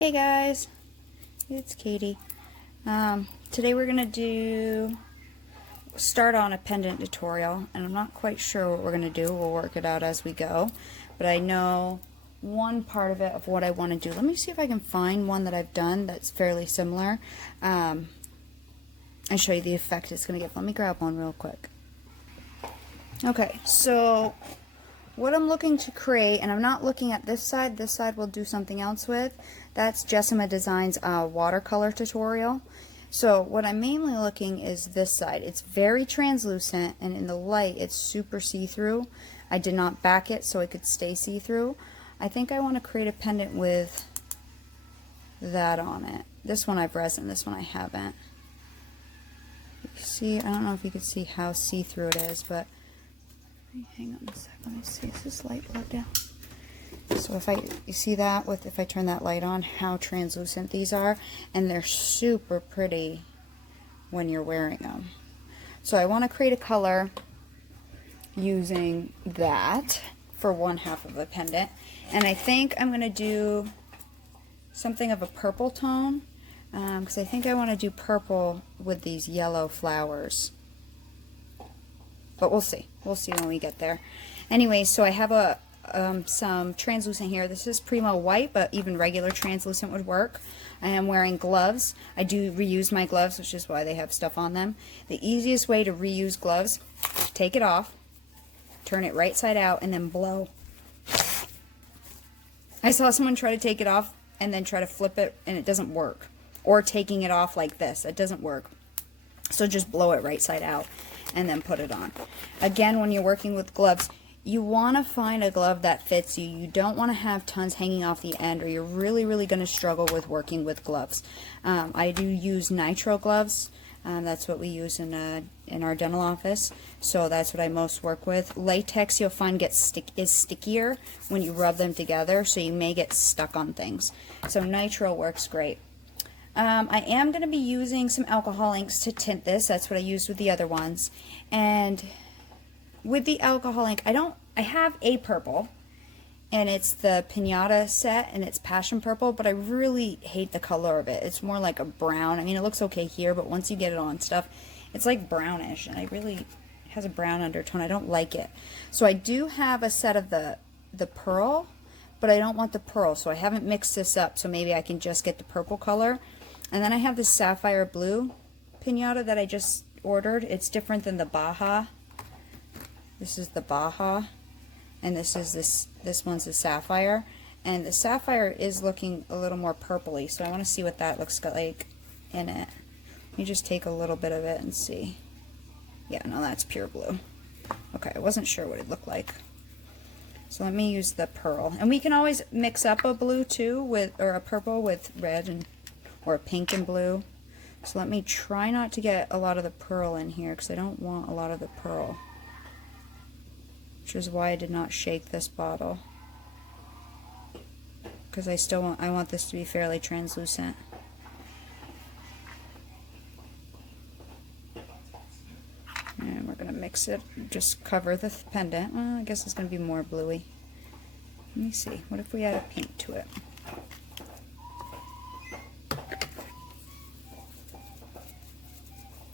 Hey guys, it's Katie. Today we're going to start on a pendant tutorial, and I'm not quite sure what we're going to do. We'll work it out as we go, but I know one part of it of what I want to do. Let me see if I can find one that I've done that's fairly similar and show you the effect it's going to give. Let me grab one real quick. Okay, so what I'm looking to create, and I'm not looking at this side we'll do something else with. That's Jessima Designs watercolor tutorial. So what I'm mainly looking is this side. It's very translucent, and in the light it's super see-through. I did not back it so it could stay see-through. I think I want to create a pendant with that on it. This one I've resin, this one I haven't. You see, I don't know if you can see how see-through it is, but hang on a sec, let me see, is this light plugged in? So you see that if I turn that light on, how translucent these are, and they're super pretty when you're wearing them. So I want to create a color using that for one half of the pendant, and I think I'm going to do something of a purple tone, because I think I want to do purple with these yellow flowers. But we'll see. We'll see when we get there. Anyway, so I have some translucent here. This is Primo White, but even regular translucent would work. I am wearing gloves. I do reuse my gloves, which is why they have stuff on them. The easiest way to reuse gloves, take it off, turn it right side out, and then blow. I saw someone try to take it off and then try to flip it, and it doesn't work. Or taking it off like this. It doesn't work. So just blow it right side out and then put it on. Again, when you're working with gloves, you want to find a glove that fits you. You don't want to have tons hanging off the end, or you're really going to struggle with working with gloves. I do use nitro gloves. That's what we use in our dental office, so that's what I most work with. Latex, you'll find is stickier when you rub them together, so you may get stuck on things. So nitro works great. I am going to be using some alcohol inks to tint this. That's what I used with the other ones. And with the alcohol ink, I have a purple, and it's the Pinata set, and it's passion purple, but I really hate the color of it. It's more like a brown. I mean, it looks okay here, but once you get it on stuff, it's like brownish, and it has a brown undertone. I don't like it. So I do have a set of the pearl, but I don't want the pearl, so I haven't mixed this up, so maybe I can just get the purple color. And then I have this sapphire blue Pinata that I just ordered. It's different than the Baja. This is the Baja, and this one's the sapphire. And the sapphire is looking a little more purpley, so I want to see what that looks like in it. Let me just take a little bit of it and see. Yeah, no, that's pure blue. Okay, I wasn't sure what it looked like. So let me use the pearl. And we can always mix up a blue too, or a purple with red or a pink and blue. So let me try not to get a lot of the pearl in here, because I don't want a lot of the pearl. Which is why I did not shake this bottle. Because I want this to be fairly translucent. And we're going to mix it, just cover the pendant. Well, I guess it's going to be more bluey. Let me see, what if we add a pink to it?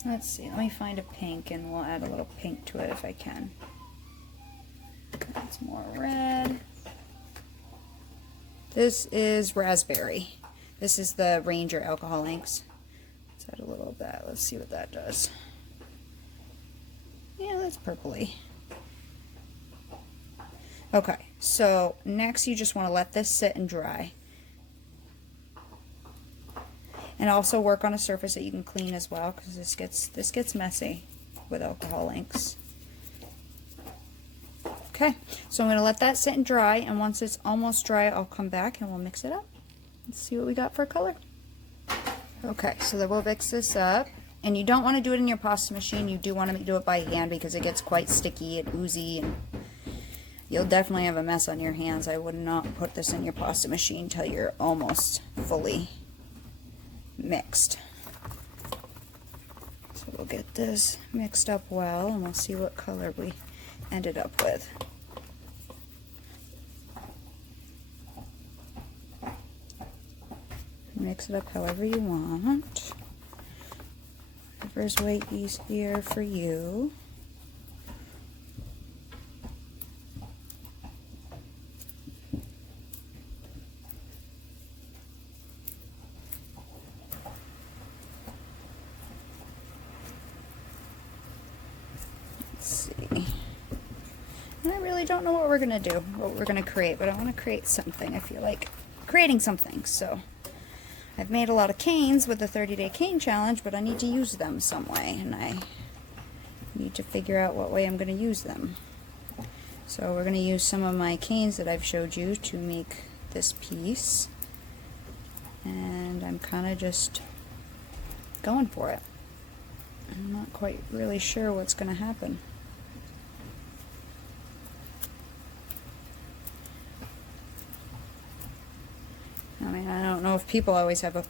Let's see, let me find a pink, and we'll add a little pink to it if I can. That's more red. This is raspberry. This is the Ranger alcohol inks. Let's add a little of that. Let's see what that does. Yeah, that's purpley. Okay, so next you just want to let this sit and dry. And also work on a surface that you can clean as well, because this gets messy with alcohol inks. Okay, so I'm going to let that sit and dry, and once it's almost dry, I'll come back and we'll mix it up. Let's see what we got for color. Okay, so then we'll mix this up. And you don't want to do it in your pasta machine. You do want to do it by hand, because it gets quite sticky and oozy, and you'll definitely have a mess on your hands. I would not put this in your pasta machine until you're almost fully mixed. So we'll get this mixed up well, and we'll see what color we ended up with. mix it up however you want. Whatever's way easier for you. I really don't know what we're going to do, what we're going to create, but I want to create something. I feel like creating something. So I've made a lot of canes with the 30-day cane challenge, but I need to use them some way, and I need to figure out what way I'm going to use them. So we're going to use some of my canes that I've showed you to make this piece, and I'm kind of just going for it. I'm not quite really sure what's going to happen. I mean, I don't know if people always have a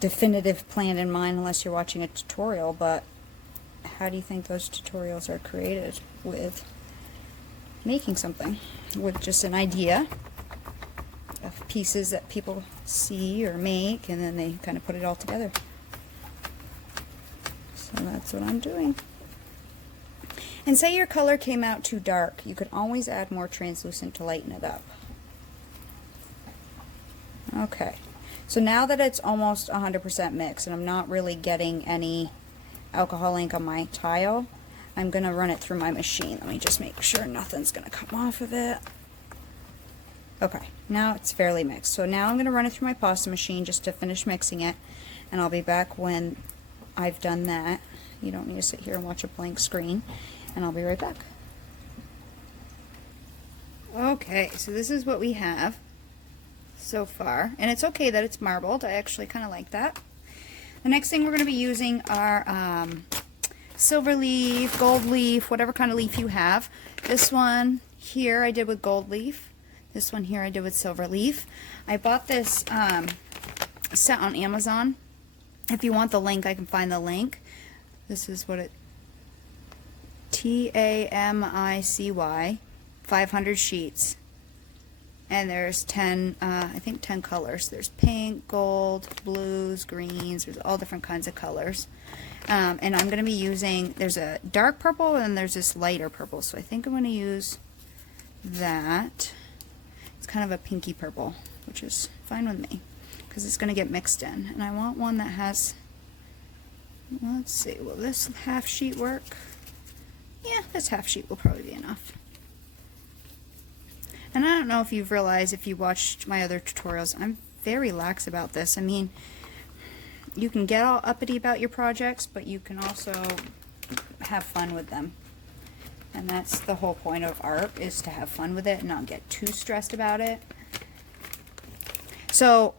definitive plan in mind unless you're watching a tutorial, but how do you think those tutorials are created? With making something, with just an idea of pieces that people see or make, and then they kind of put it all together. So that's what I'm doing. And say your color came out too dark, you could always add more translucent to lighten it up. Okay, so now that it's almost 100% mixed and I'm not really getting any alcohol ink on my tile, I'm going to run it through my machine. Let me just make sure nothing's going to come off of it. Okay, now it's fairly mixed. So now I'm going to run it through my pasta machine just to finish mixing it, and I'll be back when I've done that. You don't need to sit here and watch a blank screen, and I'll be right back. Okay, so this is what we have so far, and it's okay that it's marbled. I actually kind of like that. The next thing we're going to be using are silver leaf, gold leaf, whatever kind of leaf you have. This one here I did with gold leaf. This one here I did with silver leaf. I bought this set on Amazon. If you want the link, I can find the link. This is what it, TAMICY, 500 sheets. And there's 10, I think 10 colors. There's pink, gold, blues, greens. There's all different kinds of colors. And I'm going to be using, there's a dark purple and there's this lighter purple. So I think I'm going to use that. It's kind of a pinky purple, which is fine with me because it's going to get mixed in. And I want one that has, let's see, will this half sheet work? Yeah, this half sheet will probably be enough. And I don't know if you've realized, if you watched my other tutorials, I'm very lax about this. I mean, you can get all uppity about your projects, but you can also have fun with them. And that's the whole point of art, is to have fun with it and not get too stressed about it. So,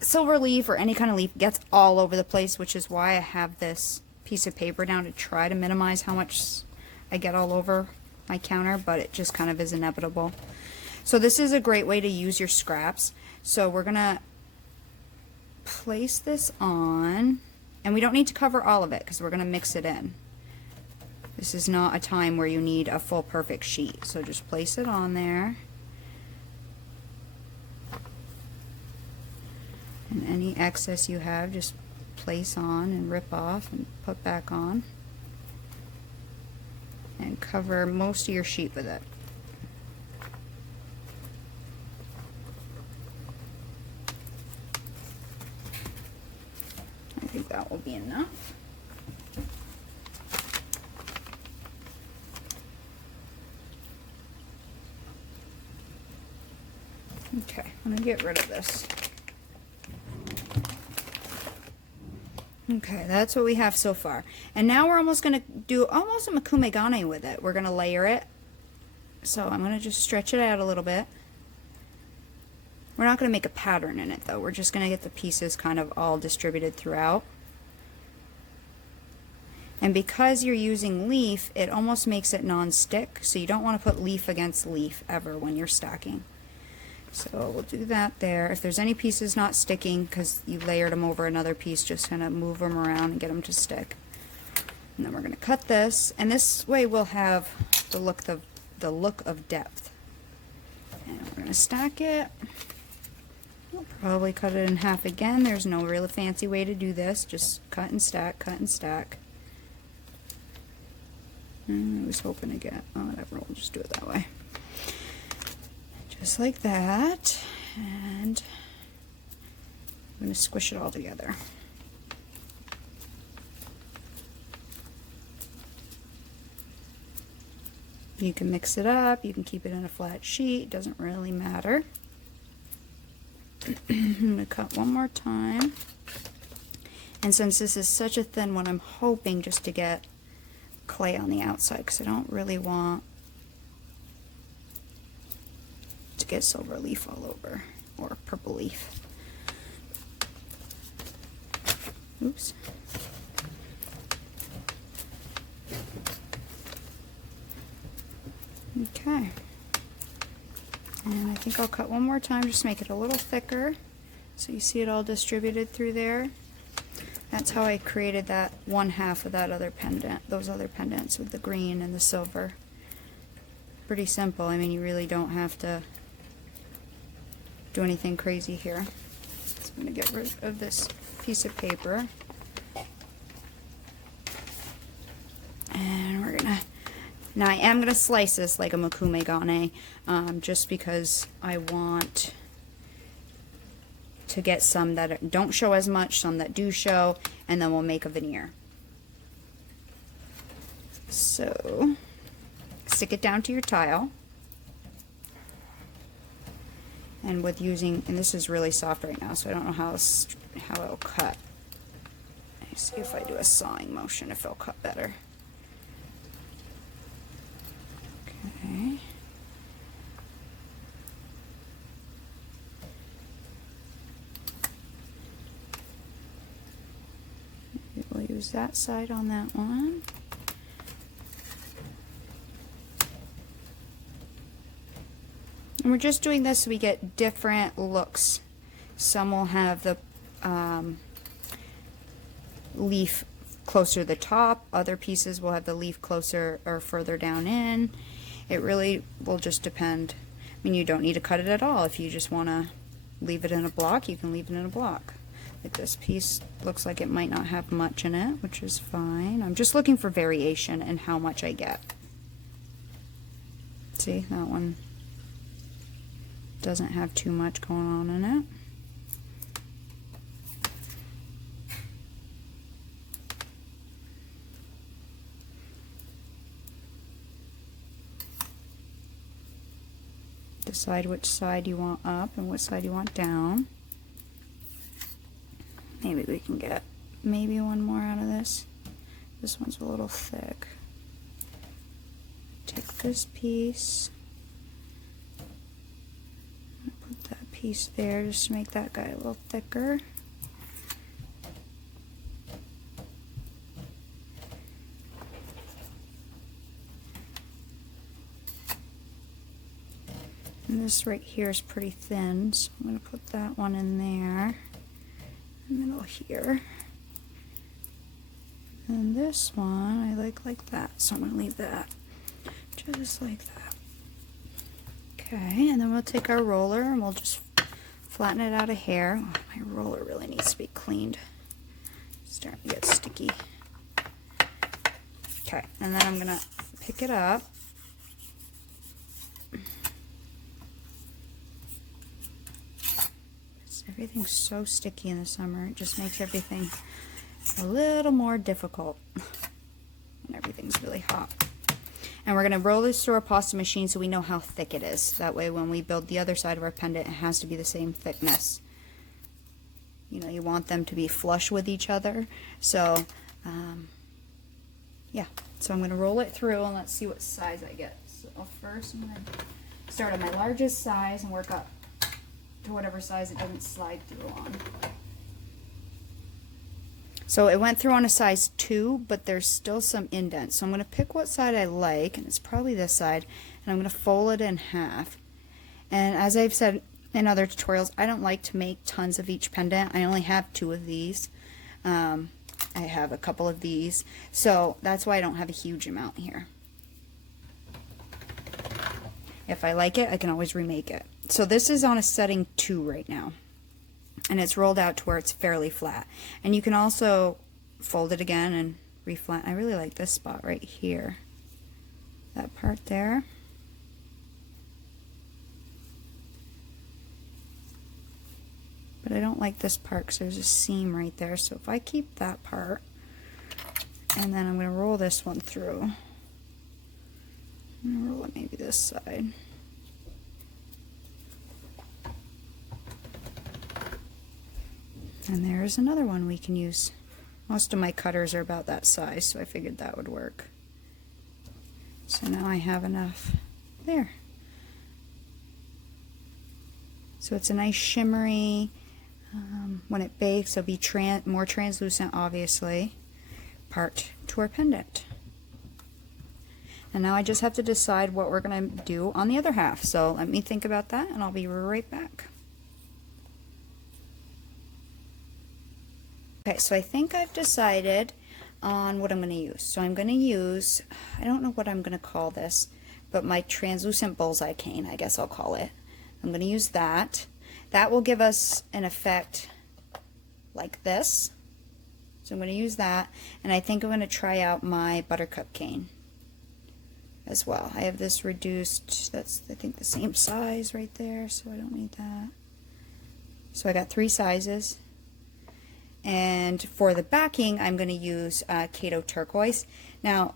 silver leaf or any kind of leaf gets all over the place, which is why I have this piece of paper down to try to minimize how much I get all over my counter, but it just kind of is inevitable. So this is a great way to use your scraps. So we're gonna place this on, and we don't need to cover all of it because we're gonna mix it in. This is not a time where you need a full perfect sheet, so just place it on there. And any excess you have, just place on and rip off and put back on. And cover most of your sheet with it. I think that will be enough. Okay, I'm gonna get rid of this. Okay, that's what we have so far. And now we're almost going to do almost a makumegane with it. We're going to layer it. So I'm going to just stretch it out a little bit. We're not going to make a pattern in it though. We're just going to get the pieces kind of all distributed throughout. And because you're using leaf, it almost makes it non-stick. So you don't want to put leaf against leaf ever when you're stacking. So we'll do that there. If there's any pieces not sticking because you layered them over another piece, just kind of move them around and get them to stick. And then we're going to cut this, and this way we'll have the look of depth. And we're going to stack it. Probably cut it in half again. There's no really fancy way to do this. Just cut and stack, cut and stack. I was hoping to get, oh, whatever, we'll just do it that way. Just like that. And I'm going to squish it all together. You can mix it up, you can keep it in a flat sheet, doesn't really matter. I'm going to cut one more time. And since this is such a thin one, I'm hoping just to get clay on the outside because I don't really want to get silver leaf all over, or purple leaf. Oops. Okay. And I think I'll cut one more time, just make it a little thicker so you see it all distributed through there. That's how I created that one half of that other pendant, those other pendants with the green and the silver. Pretty simple. I mean, you really don't have to do anything crazy here. So I'm going to get rid of this piece of paper. And we're going to, now I am going to slice this like a makume gane, just because I want to get some that don't show as much, some that do show, and then we'll make a veneer. So stick it down to your tile, and with using, and this is really soft right now, so I don't know how it'll cut. Let me see if I do a sawing motion if it'll cut better. Okay. We'll use that side on that one. And we're just doing this so we get different looks. Some will have the leaf closer to the top, other pieces will have the leaf closer or further down in. It really will just depend. I mean, you don't need to cut it at all. If you just want to leave it in a block, you can leave it in a block. Like this piece looks like it might not have much in it, which is fine. I'm just looking for variation in how much I get. See, that one doesn't have too much going on in it. Decide which side you want up and which side you want down. Maybe we can get maybe one more out of this. This one's a little thick. Take this piece. Put that piece there just to make that guy a little thicker. And this right here is pretty thin, so I'm going to put that one in there. Middle here, and this one I like that, so I'm going to leave that just like that. Okay, and then we'll take our roller and we'll just flatten it out of hair. Oh, my roller really needs to be cleaned. It's starting to get sticky. Okay, and then I'm going to pick it up. Everything's so sticky in the summer, it just makes everything a little more difficult when everything's really hot. And we're going to roll this through our pasta machine so we know how thick it is. That way when we build the other side of our pendant, it has to be the same thickness. You know, you want them to be flush with each other. So, yeah. So I'm going to roll it through and let's see what size I get. So first I'm going to start on my largest size and work up to whatever size it doesn't slide through on. So it went through on a size 2, but there's still some indents. So I'm going to pick what side I like, and it's probably this side, and I'm going to fold it in half. And as I've said in other tutorials, I don't like to make tons of each pendant. I only have 2 of these. I have a couple of these, so that's why I don't have a huge amount here. If I like it, I can always remake it. So this is on a setting 2 right now. and it's rolled out to where it's fairly flat. And you can also fold it again and reflat. I really like this spot right here, that part there. But I don't like this part because there's a seam right there. So if I keep that part, and then I'm going to roll this one through. I'm going to roll it maybe this side. And there's another one we can use. Most of my cutters are about that size, so I figured that would work. So now I have enough there. So it's a nice shimmery, when it bakes it'll be more translucent, obviously, part to our pendant. And now I just have to decide what we're going to do on the other half. So let me think about that and I'll be right back. Okay, so I think I've decided on what I'm going to use. So I'm going to use, I don't know what I'm going to call this, but my translucent bullseye cane, I guess I'll call it. I'm going to use that. That will give us an effect like this. So I'm going to use that, and I think I'm going to try out my buttercup cane as well. I have this reduced, that's I think the same size right there, so I don't need that. So I got 3 sizes. And for the backing, I'm going to use Cabochon turquoise. Now,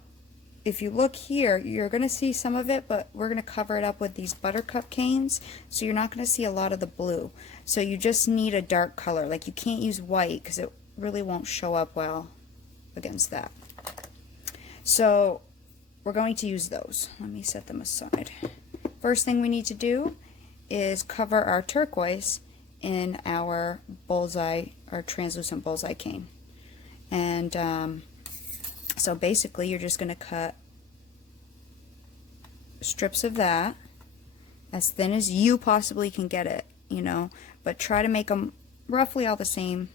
if you look here, you're going to see some of it, but we're going to cover it up with these buttercup canes, so you're not going to see a lot of the blue. So you just need a dark color. Like, you can't use white because it really won't show up well against that. So we're going to use those. Let me set them aside. First thing we need to do is cover our turquoise in our bullseye, our translucent bullseye cane. And so basically you're just going to cut strips of that as thin as you possibly can get it, you know, but try to make them roughly all the same.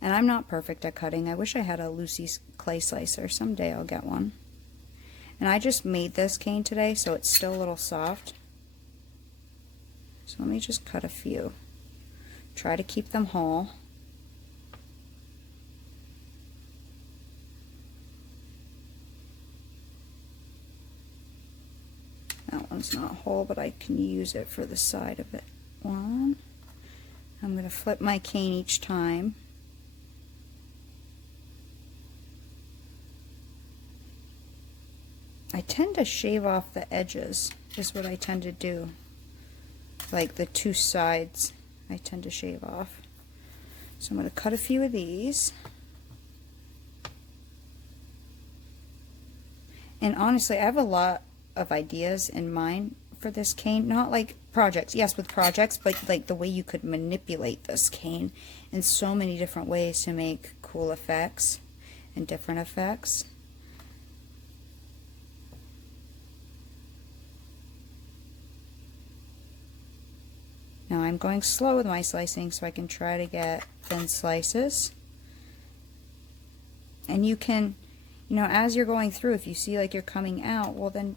And I'm not perfect at cutting. I wish I had a Lucy's clay slicer. Someday I'll get one. And I just made this cane today, so it's still a little soft. So let me just cut a few. Try to keep them whole. That one's not whole, but I can use it for the side of it. One. I'm going to flip my cane each time. I tend to shave off the edges, is what I tend to do. Like the 2 sides, I tend to shave off. So I'm going to cut a few of these. And honestly, I have a lot of ideas in mind for this cane. Not like projects, yes, with projects, but like the way you could manipulate this cane in so many different ways to make cool effects and different effects. Now I'm going slow with my slicing so I can try to get thin slices. And you can, you know, as you're going through, if you see like you're coming out, well then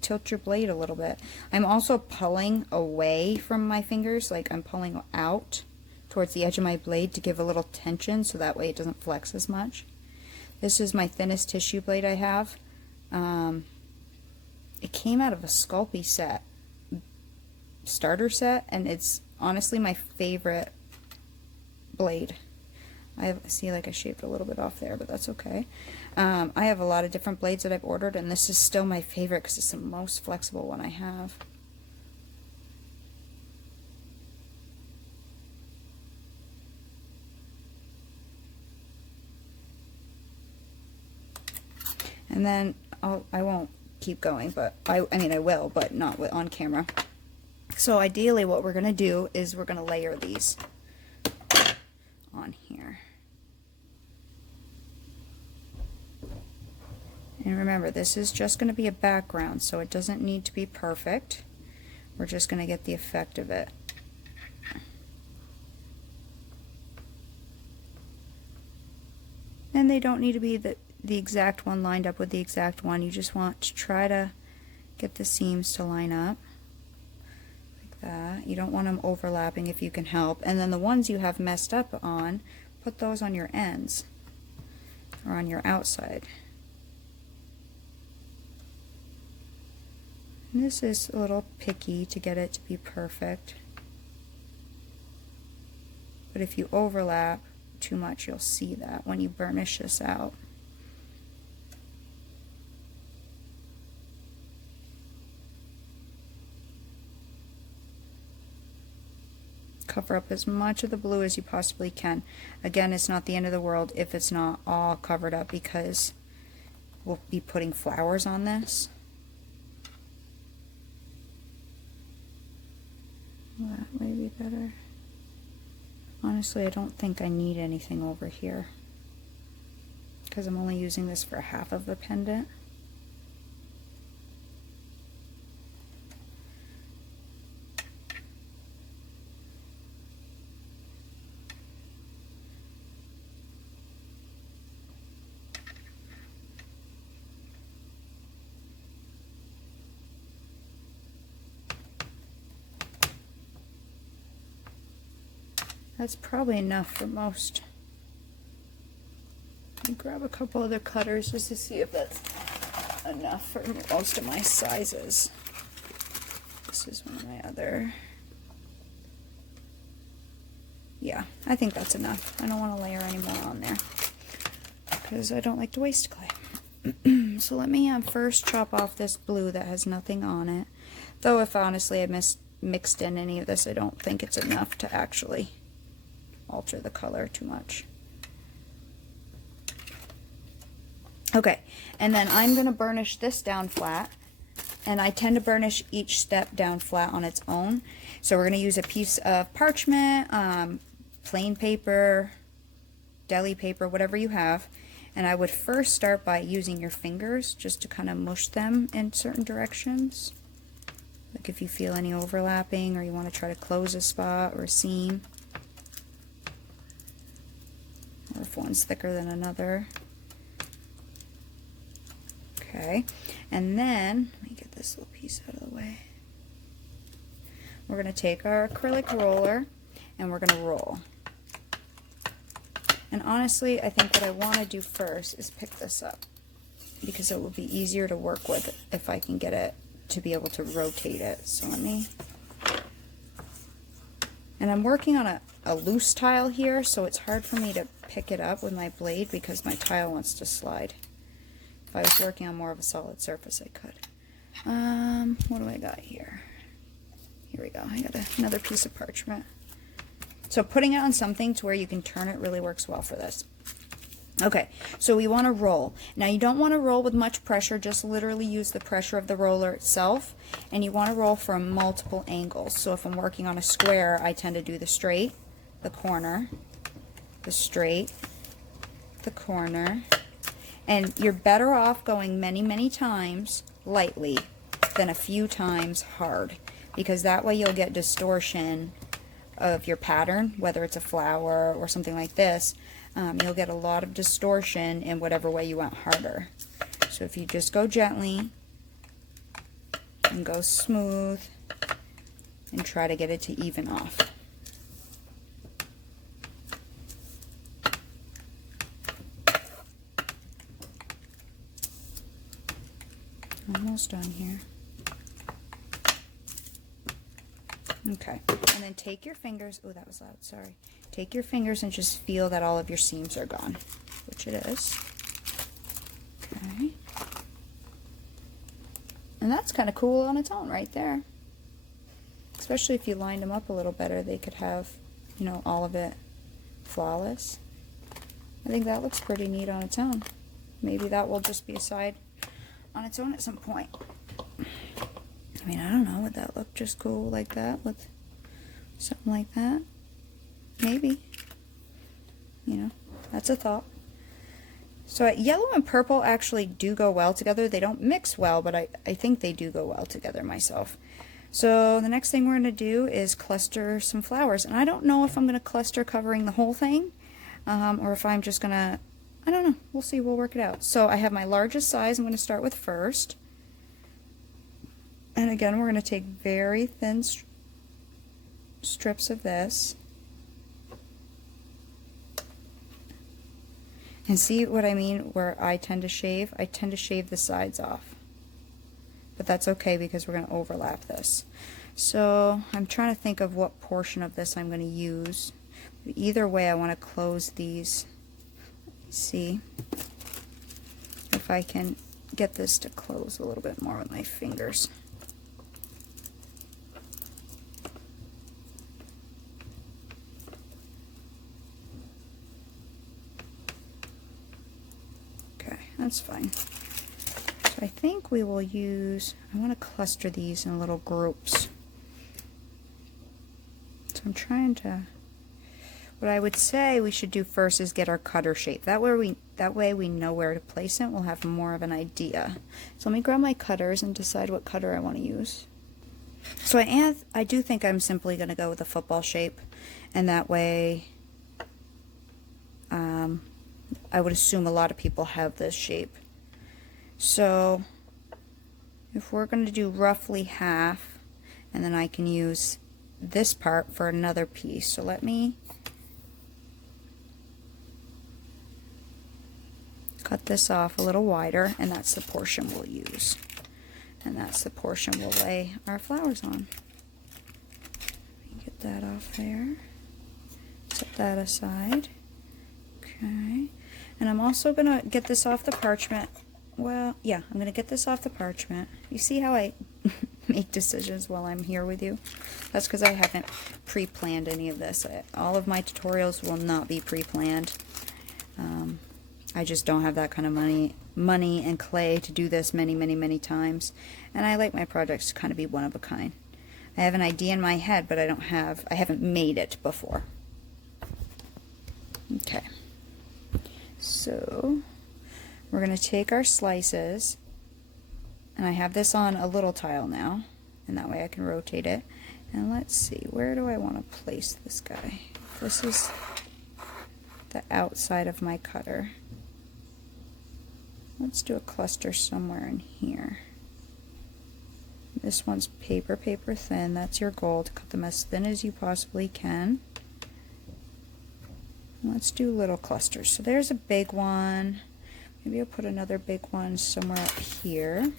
tilt your blade a little bit. I'm also pulling away from my fingers, like I'm pulling out towards the edge of my blade to give a little tension so that way it doesn't flex as much. This is my thinnest tissue blade I have. It came out of a Sculpey set. Starter set, and it's honestly my favorite blade. See, like I shaved a little bit off there, but that's okay. I have a lot of different blades that I've ordered, and this is still my favorite because it's the most flexible one I have. And then I won't keep going, but I mean I will, but not on camera. So ideally what we're going to do is we're going to layer these on here. And remember, this is just going to be a background, so it doesn't need to be perfect. We're just going to get the effect of it. And they don't need to be the exact one lined up with the exact one. You just want to try to get the seams to line up. that. You don't want them overlapping if you can help. And then the ones you have messed up on, put those on your ends or on your outside. And this is a little picky to get it to be perfect. But if you overlap too much, you'll see that when you burnish this out. Cover up as much of the blue as you possibly can. Again, it's not the end of the world if it's not all covered up, because we'll be putting flowers on this. That may be better. Honestly, I don't think I need anything over here because I'm only using this for half of the pendant. That's probably enough for most. Let me grab a couple other cutters just to see if that's enough for most of my sizes. This is one of my other. Yeah, I think that's enough. I don't want to layer any more on there because I don't like to waste clay. So let me first chop off this blue that has nothing on it. Though if honestly I mixed in any of this, I don't think it's enough to actually alter the color too much. Okay, and then I'm going to burnish this down flat, and I tend to burnish each step down flat on its own. So we're going to use a piece of parchment, plain paper, deli paper, whatever you have, and I would first start by using your fingers just to kind of mush them in certain directions, like if you feel any overlapping or you want to try to close a spot or a seam, or if one's thicker than another. Okay, and then let me get this little piece out of the way. We're going to take our acrylic roller and we're going to roll. And honestly, I think what I want to do first is pick this up because it will be easier to work with if I can get it to be able to rotate it. So let me, and I'm working on a loose tile here, so it's hard for me to pick it up with my blade because my tile wants to slide. If I was working on more of a solid surface, I could. What do I got here? Here we go. I got another piece of parchment. So putting it on something to where you can turn it really works well for this. Okay, so we want to roll. Now you don't want to roll with much pressure, just literally use the pressure of the roller itself, and you want to roll from multiple angles. So if I'm working on a square, I tend to do the straight, the corner, the straight, the corner, and you're better off going many, many times lightly than a few times hard, because that way you'll get distortion of your pattern, whether it's a flower or something like this. You'll get a lot of distortion in whatever way you want harder. So if you just go gently and go smooth and try to get it to even off. Almost done here. Okay, and then take your fingers, oh that was loud, sorry. Take your fingers and just feel that all of your seams are gone, which it is. Okay. And that's kind of cool on its own right there. Especially if you lined them up a little better, they could have, you know, all of it flawless. I think that looks pretty neat on its own. Maybe that will just be a side on its own at some point. I mean, I don't know, would that look just cool like that with something like that? Maybe. You know, that's a thought. So yellow and purple actually do go well together. They don't mix well, but I think they do go well together myself. So the next thing we're going to do is cluster some flowers. And I don't know if I'm going to cluster covering the whole thing, or if I'm just going to, I don't know. We'll see. We'll work it out. So I have my largest size I'm going to start with first. And again, we're going to take very thin strips of this. And see what I mean where I tend to shave? I tend to shave the sides off. But that's okay because we're going to overlap this. So I'm trying to think of what portion of this I'm going to use. Either way, I want to close these. See if I can get this to close a little bit more with my fingers. Okay, that's fine. So I think we will use, I want to cluster these in little groups. So I'm trying to, what I would say we should do first is get our cutter shape. That way we know where to place it. We'll have more of an idea. So let me grab my cutters and decide what cutter I want to use. So I do think I'm simply going to go with a football shape, and that way I would assume a lot of people have this shape. So if we're going to do roughly half, and then I can use this part for another piece. So let me cut this off a little wider, and that's the portion we'll use. And that's the portion we'll lay our flowers on. Let me get that off there. Set that aside. Okay. And I'm also going to get this off the parchment. Well, yeah, I'm going to get this off the parchment. You see how I make decisions while I'm here with you? That's because I haven't pre-planned any of this. All of my tutorials will not be pre-planned. I just don't have that kind of money and clay to do this many times. And I like my projects to kind of be one of a kind. I have an idea in my head, but I haven't made it before. Okay. So we're going to take our slices, and I have this on a little tile now, and that way I can rotate it. And let's see, where do I want to place this guy? This is the outside of my cutter. Let's do a cluster somewhere in here. This one's paper thin. That's your goal, to cut them as thin as you possibly can. Let's do little clusters. So there's a big one. Maybe I'll put another big one somewhere up here.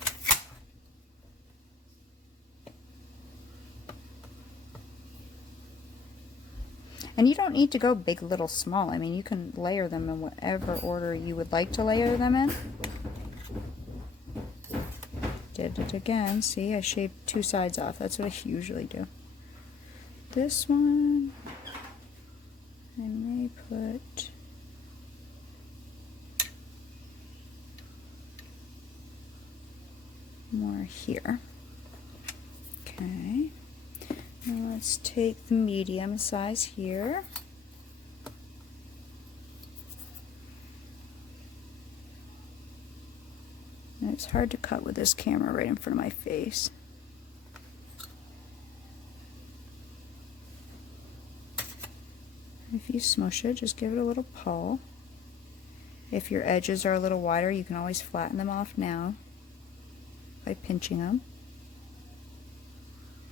And you don't need to go big, little, small. I mean, you can layer them in whatever order you would like to layer them in. Did it again. See, I shaved two sides off. That's what I usually do. This one, I may put more here. Okay. Now let's take the medium size here. And it's hard to cut with this camera right in front of my face. If you smush it, just give it a little pull. If your edges are a little wider, you can always flatten them off now by pinching them.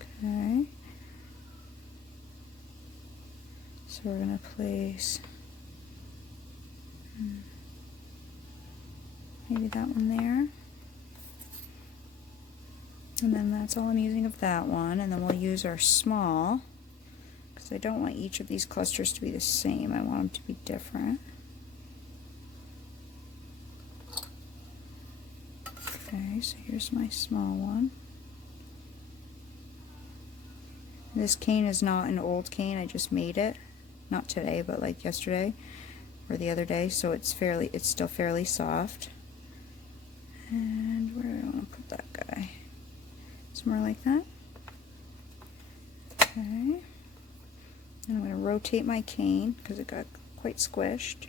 Okay. So we're going to place maybe that one there. And then that's all I'm using of that one. And then we'll use our small, because I don't want each of these clusters to be the same. I want them to be different. Okay, so here's my small one. This cane is not an old cane, I just made it. Not today, but like yesterday or the other day, so it's still fairly soft. And where do I want to put that guy? Somewhere like that. Okay. And I'm going to rotate my cane because it got quite squished.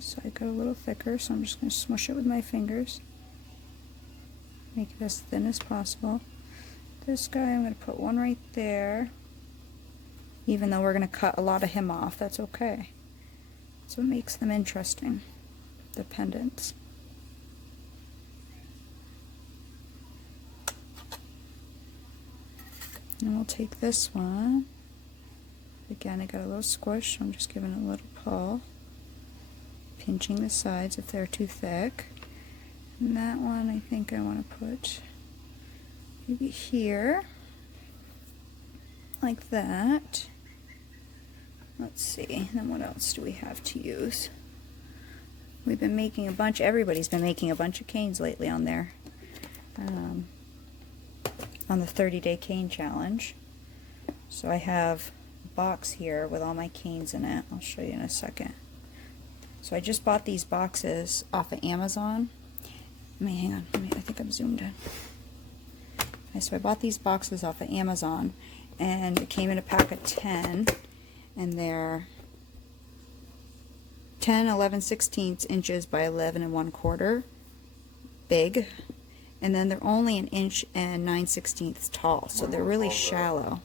So I got a little thicker, so I'm just going to smush it with my fingers. Make it as thin as possible. This guy, I'm going to put one right there. Even though we're going to cut a lot of him off, that's okay. That's what makes them interesting. the pendants. And we'll take this one. Again, I got a little squish, so I'm just giving it a little pull. Pinching the sides if they're too thick. And that one I think I want to put maybe here. Like that. Let's see, and then what else do we have to use? We've been making a bunch, everybody's been making a bunch of canes lately on there. On the 30-day cane challenge. So I have a box here with all my canes in it. I'll show you in a second. So I just bought these boxes off of Amazon. Hang on, I think I'm zoomed in. Okay, so I bought these boxes off of Amazon, and it came in a pack of 10, and they're 10 11/16 inches by 11 1/4 big. And then they're only 1 inch and 9/16 tall, so they're really shallow.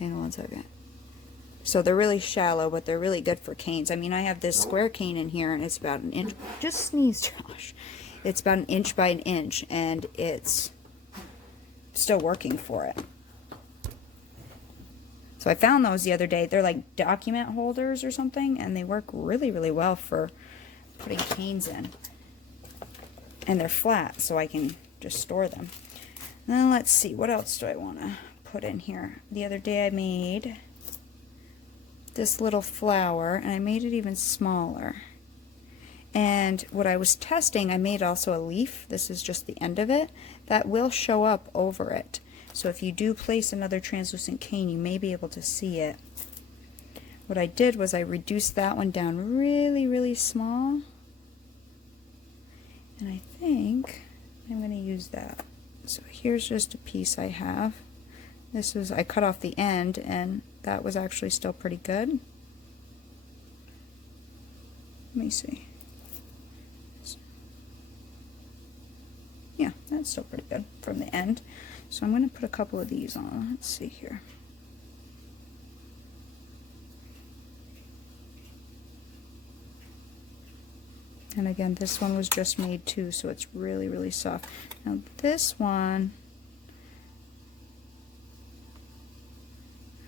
Hang on one second. So they're really shallow, but they're really good for canes. I mean, I have this square cane in here, and it's about 1 inch. Just sneeze, Josh. It's about 1 inch by 1 inch, and it's still working for it. So I found those the other day. They're like document holders or something, and they work really, really well for putting canes in. And they're flat, so I can just store them. Now let's see, what else do I want to put in here? The other day I made this little flower, and I made it even smaller. And what I was testing, I made also a leaf. This is just the end of it. That will show up over it. So if you do place another translucent cane, you may be able to see it. What I did was I reduced that one down really, really small. And I think I'm going to use that. So here's just a piece I have. This was, I cut off the end, and that was actually still pretty good. Let me see. Yeah, that's still pretty good from the end. So I'm going to put a couple of these on. Let's see here. And again, this one was just made too, so it's really, really soft. Now this one,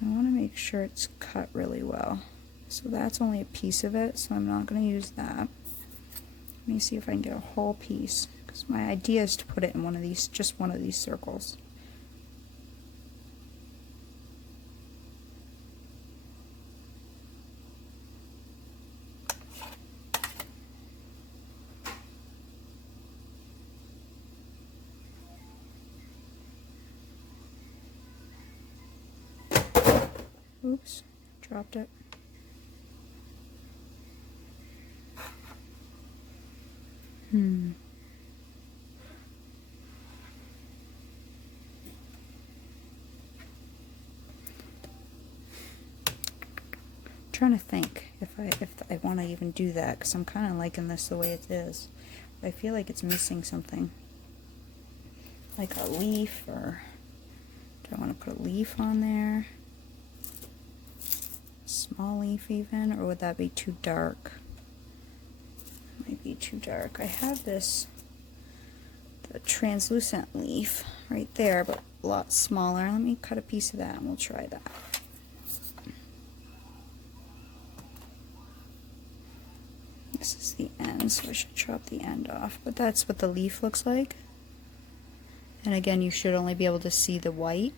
I want to make sure it's cut really well. So that's only a piece of it, so I'm not going to use that. Let me see if I can get a whole piece, because my idea is to put it in one of these, just one of these circles. Oops, dropped it. Trying to think if I want to even do that, because I'm kind of liking this the way it is. But I feel like it's missing something, like a leaf, or do I want to put a leaf on there? Small leaf even, or would that be too dark? Might be too dark. I have this, the translucent leaf right there, but a lot smaller. Let me cut a piece of that and we'll try that. This is the end, so I should chop the end off, but that's what the leaf looks like. And again, you should only be able to see the white.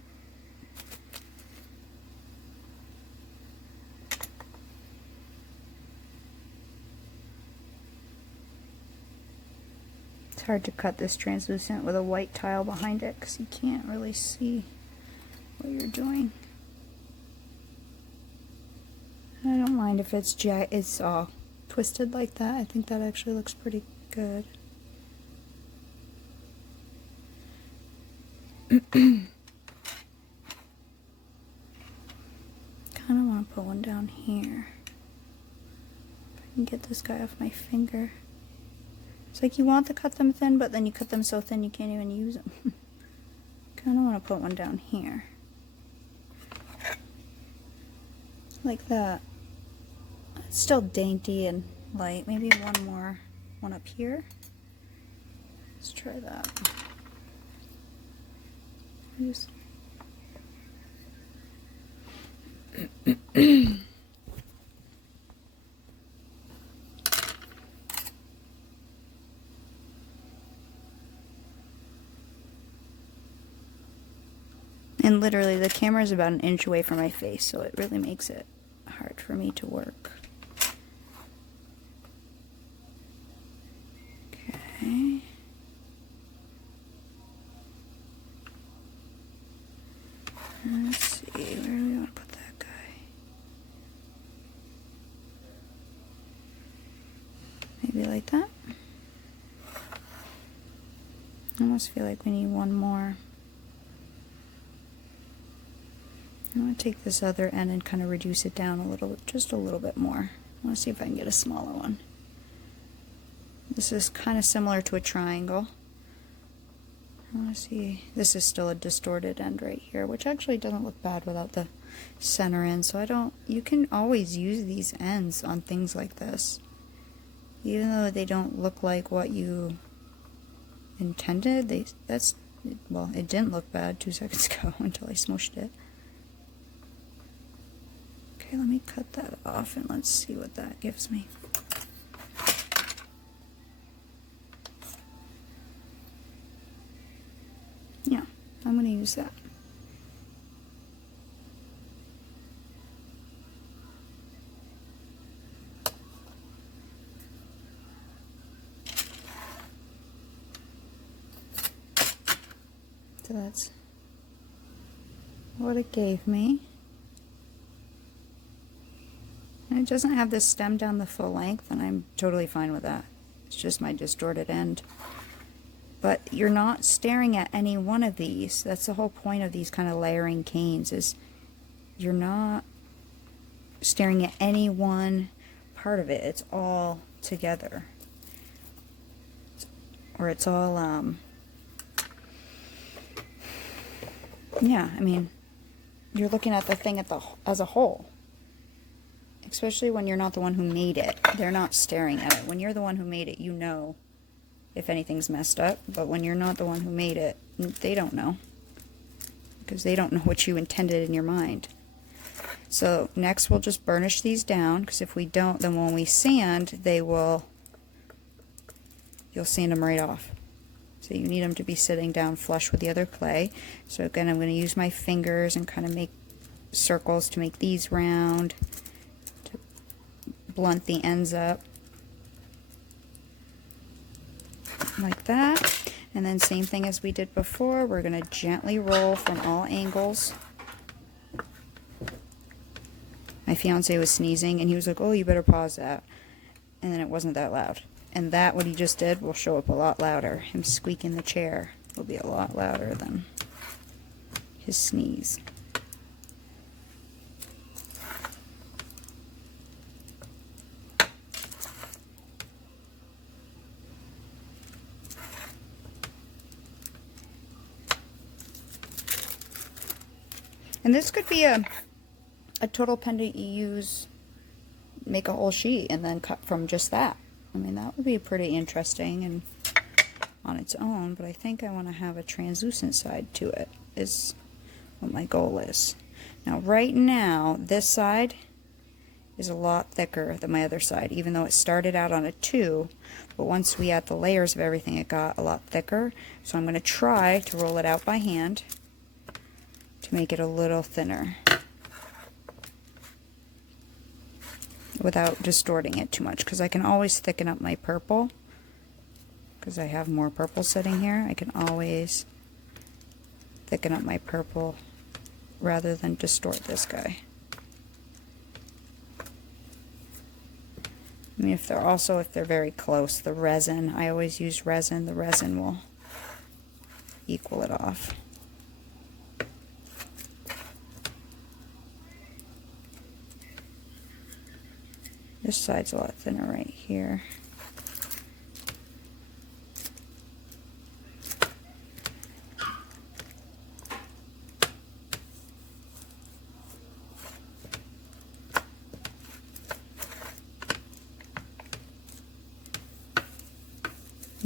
It's hard to cut this translucent with a white tile behind it because you can't really see what you're doing. I don't mind if it's all twisted like that. I think that actually looks pretty good. Kind of want to put one down here. If I can get this guy off my finger. It's like you want to cut them thin, but then you cut them so thin you can't even use them. Kind of want to put one down here. Like that. It's still dainty and light. Maybe one more one up here. Let's try that. Use. And literally the camera is about an inch away from my face, so it really makes it hard for me to work. Okay. Let's see, where do we want to put that guy? Maybe like that. I almost feel like we need one more. I'm going to take this other end and kind of reduce it down a little, just a little bit more. I want to see if I can get a smaller one. This is kind of similar to a triangle. I want to see, this is still a distorted end right here, which actually doesn't look bad without the center end, so I don't, you can always use these ends on things like this. Even though they don't look like what you intended, well, it didn't look bad 2 seconds ago until I smooshed it. Okay, let me cut that off and let's see what that gives me. Yeah, I'm going to use that. So that's what it gave me. And it doesn't have this stem down the full length, and I'm totally fine with that. It's just my distorted end. But you're not staring at any one of these. That's the whole point of these kind of layering canes, is you're not staring at any one part of it. It's all together. Or it's all, yeah, I mean, you're looking at the thing as a whole. Especially when you're not the one who made it. They're not staring at it. When you're the one who made it, you know if anything's messed up. But when you're not the one who made it, they don't know. Because they don't know what you intended in your mind. So next we'll just burnish these down, because if we don't, then when we sand, you'll sand them right off. So you need them to be sitting down flush with the other clay. So again, I'm going to use my fingers and kind of make circles to make these round, to blunt the ends up like that. And then same thing as we did before, we're going to gently roll from all angles. My fiance was sneezing and he was like, oh, you better pause that. And then it wasn't that loud. And that, what he just did, will show up a lot louder. Him squeaking the chair will be a lot louder than his sneeze. And this could be a total pendant you use, make a whole sheet and then cut from just that. I mean, that would be pretty interesting and on its own, but I think I want to have a translucent side to it, is what my goal is. Now, right now, this side is a lot thicker than my other side, even though it started out on a 2, but once we add the layers of everything, it got a lot thicker. So I'm going to try to roll it out by hand to make it a little thinner, without distorting it too much, because I can always thicken up my purple, because I have more purple sitting here. I can always thicken up my purple rather than distort this guy. I mean, if they're very close, the resin, I always use resin. The resin will equal it off. This side's a lot thinner right here.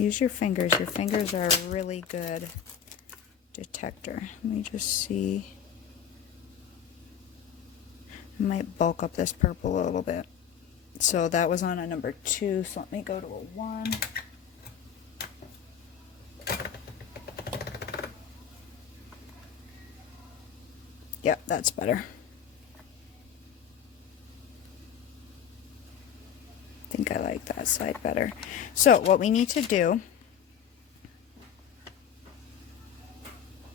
Use your fingers. Your fingers are a really good detector. Let me just see. I might bulk up this purple a little bit. So that was on a number 2, so let me go to a 1. Yep, that's better. I think I like that side better. So what we need to do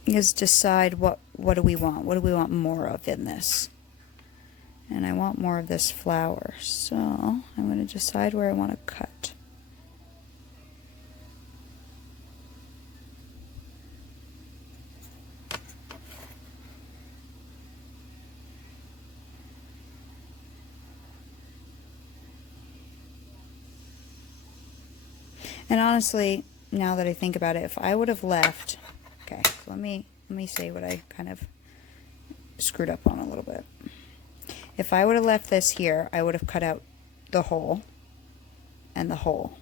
is decide what do we want? What do we want more of in this? And I want more of this flower. So I'm going to decide where I want to cut. And honestly, now that I think about it, if I would have left, okay, so let me say what I kind of screwed up on a little bit. If I would have left this here, I would have cut out the hole and the hole,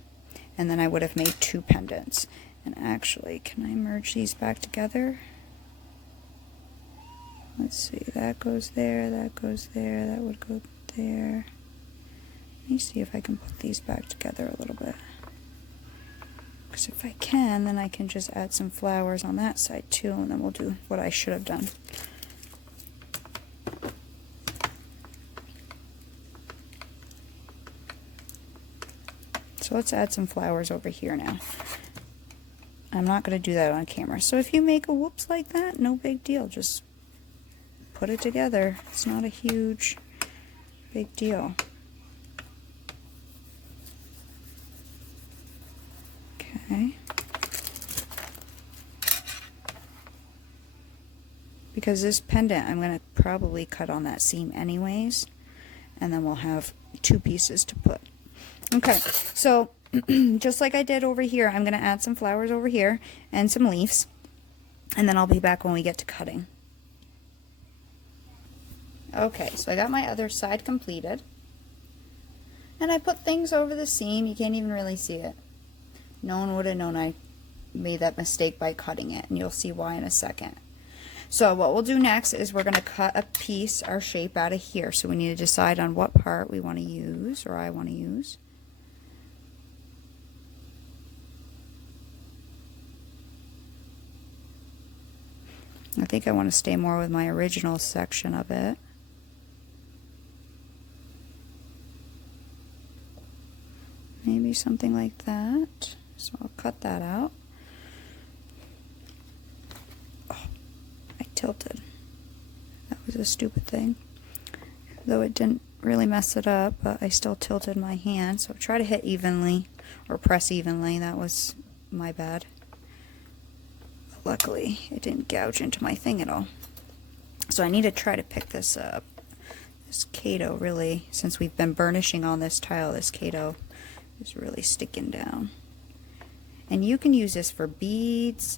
and then I would have made 2 pendants. And actually, can I merge these back together? Let's see, that goes there, that goes there, that would go there. Let me see if I can put these back together a little bit. Because if I can, then I can just add some flowers on that side too, and then we'll do what I should have done. So let's add some flowers over here now. I'm not going to do that on camera. So if you make a whoops like that, no big deal. Just put it together. It's not a huge, big deal. Okay. Because this pendant, I'm going to probably cut on that seam anyways. And then we'll have 2 pieces to put. Okay, so just like I did over here, I'm going to add some flowers over here and some leaves. And then I'll be back when we get to cutting. Okay, so I got my other side completed. And I put things over the seam. You can't even really see it. No one would have known I made that mistake by cutting it, and you'll see why in a second. So what we'll do next is we're going to cut a piece, our shape, out of here. So we need to decide on what part we want to use, or I want to use. I think I want to stay more with my original section of it. Maybe something like that. So I'll cut that out. Oh, I tilted. That was a stupid thing. Though it didn't really mess it up, but I still tilted my hand. So try to hit evenly, or press evenly. That was my bad. Luckily, it didn't gouge into my thing at all. So I need to try to pick this up. This Cabochon, really, since we've been burnishing on this tile, this Cabochon is really sticking down. And you can use this for beads.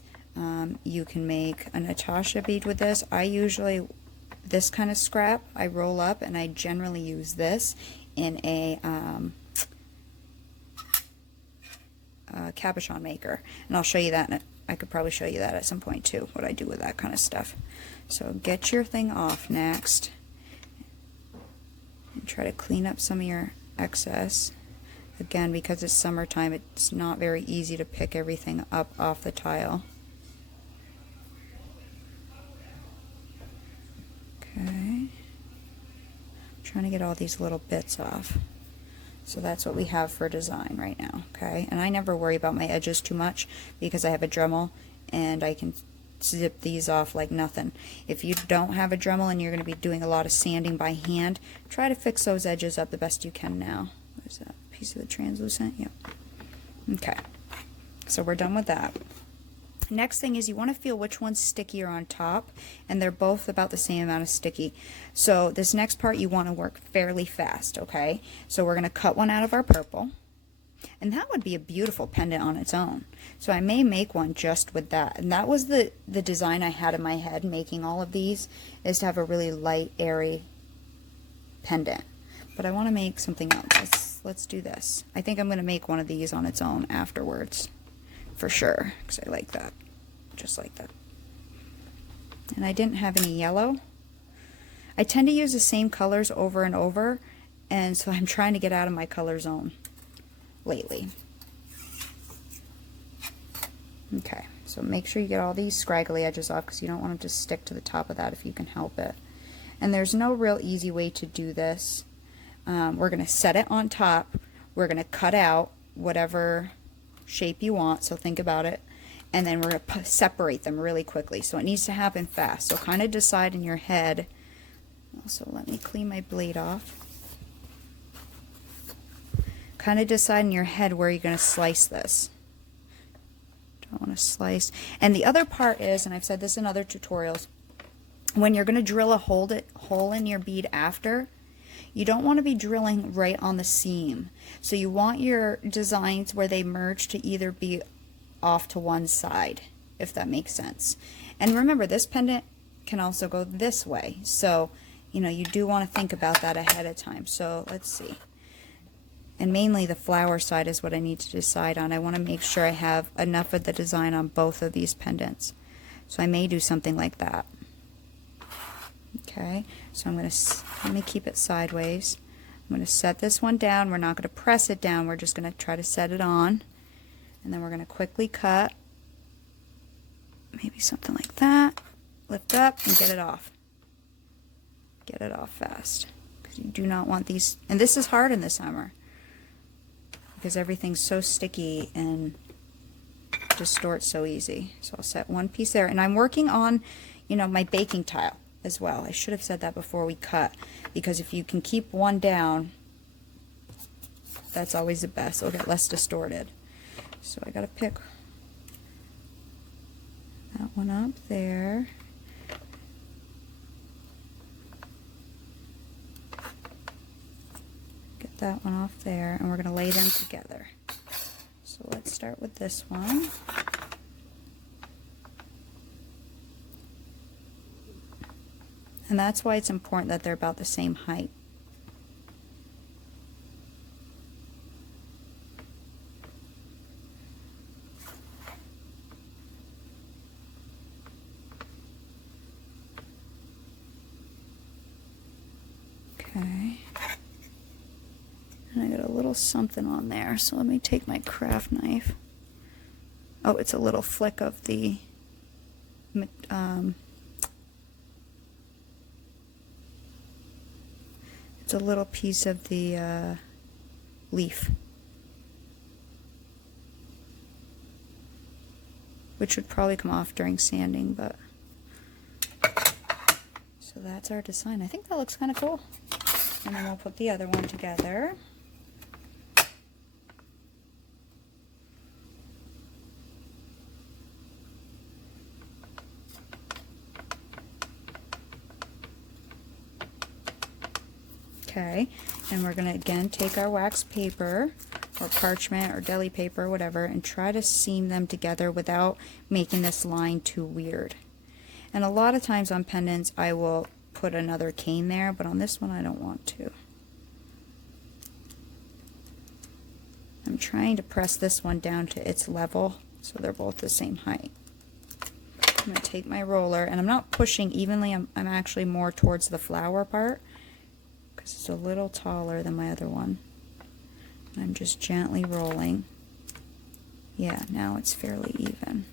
You can make a Natasha bead with this. I usually, this kind of scrap, I roll up, and I generally use this in a cabochon maker. And I'll show you that I could probably show you that at some point too, what I do with that kind of stuff. So get your thing off next. And try to clean up some of your excess. Again, because it's summertime, it's not very easy to pick everything up off the tile. Okay. I'm trying to get all these little bits off. So that's what we have for design right now, okay? And I never worry about my edges too much because I have a Dremel and I can zip these off like nothing. If you don't have a Dremel and you're going to be doing a lot of sanding by hand, try to fix those edges up the best you can now. What is that? Piece of the translucent? Yep. Okay. So we're done with that. Next thing is you want to feel which one's stickier on top, and they're both about the same amount of sticky. So this next part you want to work fairly fast, okay? So we're going to cut one out of our purple, and that would be a beautiful pendant on its own. So I may make one just with that, and that was the design I had in my head making all of these, is to have a really light, airy pendant. But I want to make something else. Let's do this. I think I'm going to make one of these on its own afterwards. for sure, because I like that, just like that. And I didn't have any yellow. I tend to use the same colors over and over, and so I'm trying to get out of my color zone lately. Okay, so make sure you get all these scraggly edges off, because you don't want them to stick to the top of that if you can help it. And there's no real easy way to do this. We're going to set it on top. We're going to cut out whatever shape you want, so think about it. And then we're going to separate them really quickly. So it needs to happen fast. So kind of decide in your head. Also, let me clean my blade off. Kind of decide in your head where you're going to slice this. Don't want to slice. And the other part is, and I've said this in other tutorials, when you're going to drill a hole in your bead after, you don't want to be drilling right on the seam. So you want your designs where they merge to either be off to one side, if that makes sense. And remember, this pendant can also go this way. So, you know, you do want to think about that ahead of time. So let's see. And mainly the flower side is what I need to decide on. I want to make sure I have enough of the design on both of these pendants. So I may do something like that. Okay, so let me keep it sideways. I'm going to set this one down. We're not going to press it down. We're just going to try to set it on. And then we're going to quickly cut. Maybe something like that. Lift up and get it off. Get it off fast. Because you do not want these. And this is hard in the summer, because everything's so sticky and distorts so easy. So I'll set one piece there. And I'm working on, you know, my baking tile as well. I should have said that before we cut, because if you can keep one down, that's always the best. It'll get less distorted. So I gotta pick that one up there. Get that one off there, and we're gonna lay them together. So let's start with this one. And that's why it's important that they're about the same height. Okay. And I got a little something on there, so let me take my craft knife. Oh, it's a little flick of the it's a little piece of the leaf, which would probably come off during sanding, but so that's our design. I think that looks kind of cool. And then we'll put the other one together. Okay, and we're going to again take our wax paper or parchment or deli paper or whatever and try to seam them together without making this line too weird. And a lot of times on pendants I will put another cane there, but on this one I don't want to. I'm trying to press this one down to its level so they're both the same height. I'm going to take my roller, and I'm not pushing evenly, I'm actually more towards the flower part, because it's a little taller than my other one. I'm just gently rolling. Yeah, now it's fairly even.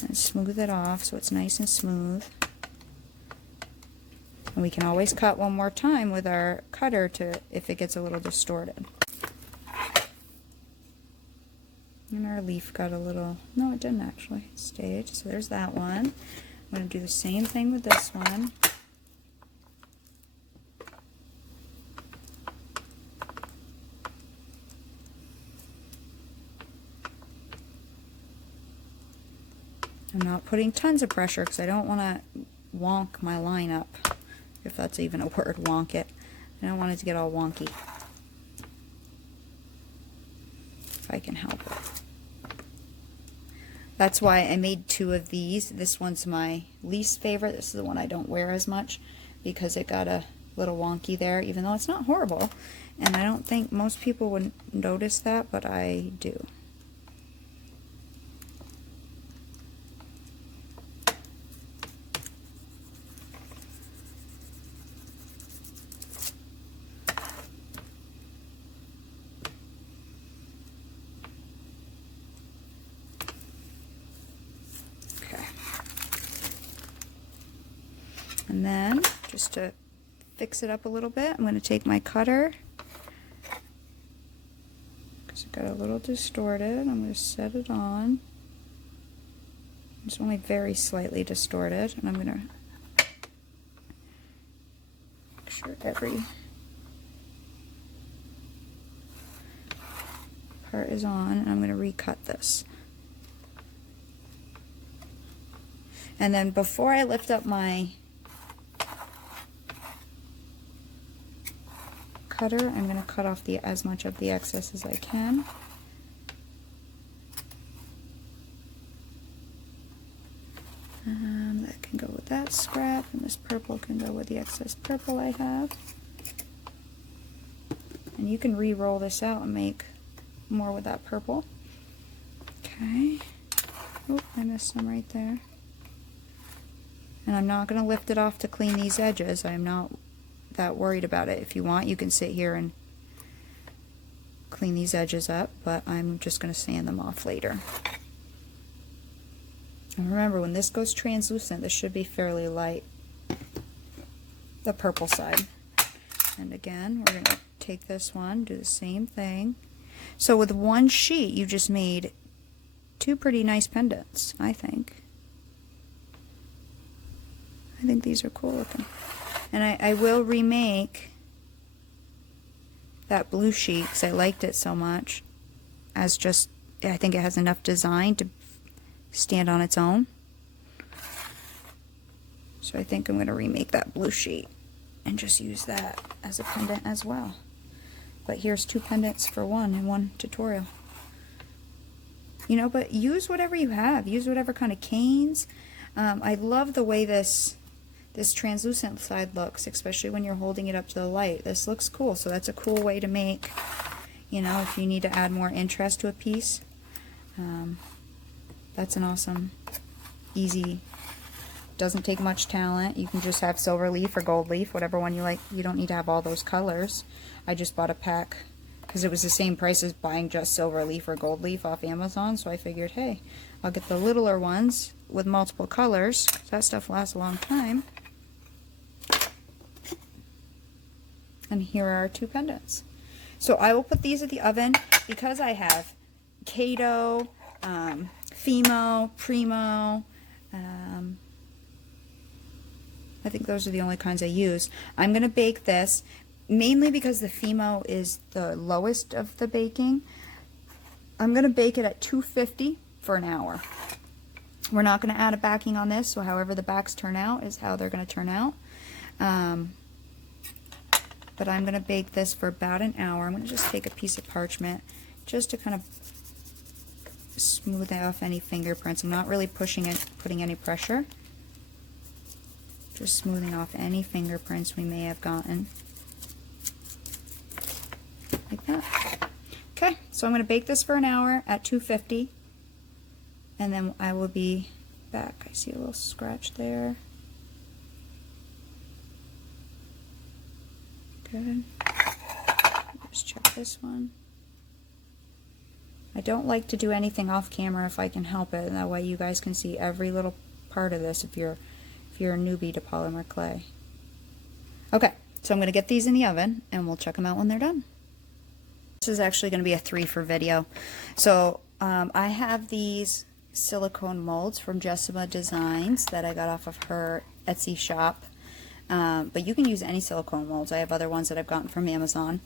And smooth it off so it's nice and smooth. And we can always cut one more time with our cutter to if it gets a little distorted. And our leaf got a little, no it didn't actually, it stayed. So there's that one. I'm going to do the same thing with this one. I'm not putting tons of pressure because I don't want to wonk my line up, if that's even a word, wonk it. I don't want it to get all wonky, if I can help it. That's why I made two of these. This one's my least favorite. This is the one I don't wear as much because it got a little wonky there, even though it's not horrible. And I don't think most people would notice that, but I do. And then, just to fix it up a little bit, I'm going to take my cutter, because it got a little distorted. I'm going to set it on. It's only very slightly distorted, and I'm going to make sure every part is on, and I'm going to recut this. And then before I lift up my cutter, I'm going to cut off as much of the excess as I can. That can go with that scrap, and this purple can go with the excess purple I have. And you can re-roll this out and make more with that purple. Okay. Oh, I missed some right there. And I'm not going to lift it off to clean these edges. I'm not that worried about it. If you want, you can sit here and clean these edges up, but I'm just going to sand them off later. And remember, when this goes translucent, this should be fairly light, the purple side. And again, we're going to take this one, do the same thing. So with one sheet, you just made two pretty nice pendants, I think. I think these are cool looking. And I will remake that blue sheet because I liked it so much as just, I think it has enough design to stand on its own. So I think I'm going to remake that blue sheet and just use that as a pendant as well. But here's two pendants for one in one tutorial. You know, but use whatever you have. Use whatever kind of canes. I love the way this translucent side looks, especially when you're holding it up to the light. This looks cool, so that's a cool way to make, you know, if you need to add more interest to a piece. That's an awesome, easy, doesn't take much talent. You can just have silver leaf or gold leaf, whatever one you like. You don't need to have all those colors. I just bought a pack because it was the same price as buying just silver leaf or gold leaf off Amazon, so I figured, hey, I'll get the littler ones with multiple colors. That stuff lasts a long time. And here are our two pendants. So I will put these at the oven because I have Kato, Fimo, Primo. I think those are the only kinds I use. I'm going to bake this mainly because the Fimo is the lowest of the baking. I'm going to bake it at 250 for an hour. We're not going to add a backing on this, so however the backs turn out is how they're going to turn out. But I'm going to bake this for about an hour. I'm going to just take a piece of parchment just to kind of smooth off any fingerprints. I'm not really putting any pressure. Just smoothing off any fingerprints we may have gotten. Like that. Okay, so I'm going to bake this for an hour at 250. And then I will be back. I see a little scratch there. Good. Just check this one. I don't like to do anything off camera if I can help it, and that way you guys can see every little part of this if you're a newbie to polymer clay. Okay, so I'm going to get these in the oven and we'll check them out when they're done. This is actually going to be a 3 for video. So I have these silicone molds from Jessima Designs that I got off of her Etsy shop. But you can use any silicone molds. I have other ones that I've gotten from Amazon.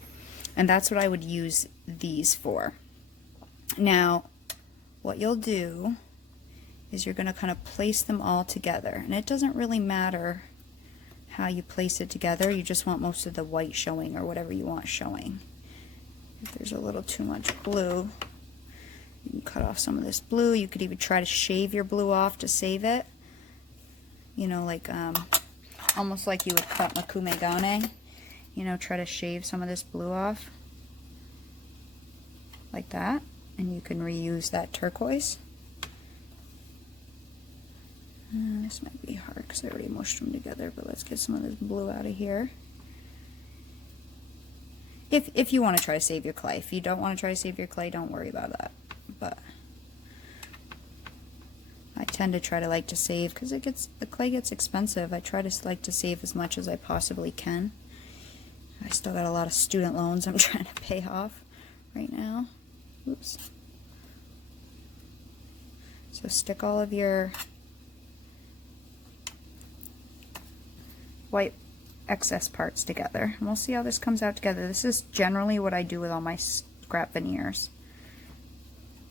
And that's what I would use these for. Now, what you'll do is you're going to kind of place them all together. And it doesn't really matter how you place it together. You just want most of the white showing or whatever you want showing. If there's a little too much blue, you can cut off some of this blue. You could even try to shave your blue off to save it. You know, like almost like you would cut makumegane. You know, try to shave some of this blue off. Like that. And you can reuse that turquoise. This might be hard because I already mushed them together, but let's get some of this blue out of here. If you want to try to save your clay. If you don't want to try to save your clay, don't worry about that. But I tend to try to like to save because the clay gets expensive. I try to like to save as much as I possibly can. I still got a lot of student loans I'm trying to pay off right now. Oops. So stick all of your white excess parts together, and we'll see how this comes out together. This is generally what I do with all my scrap veneers,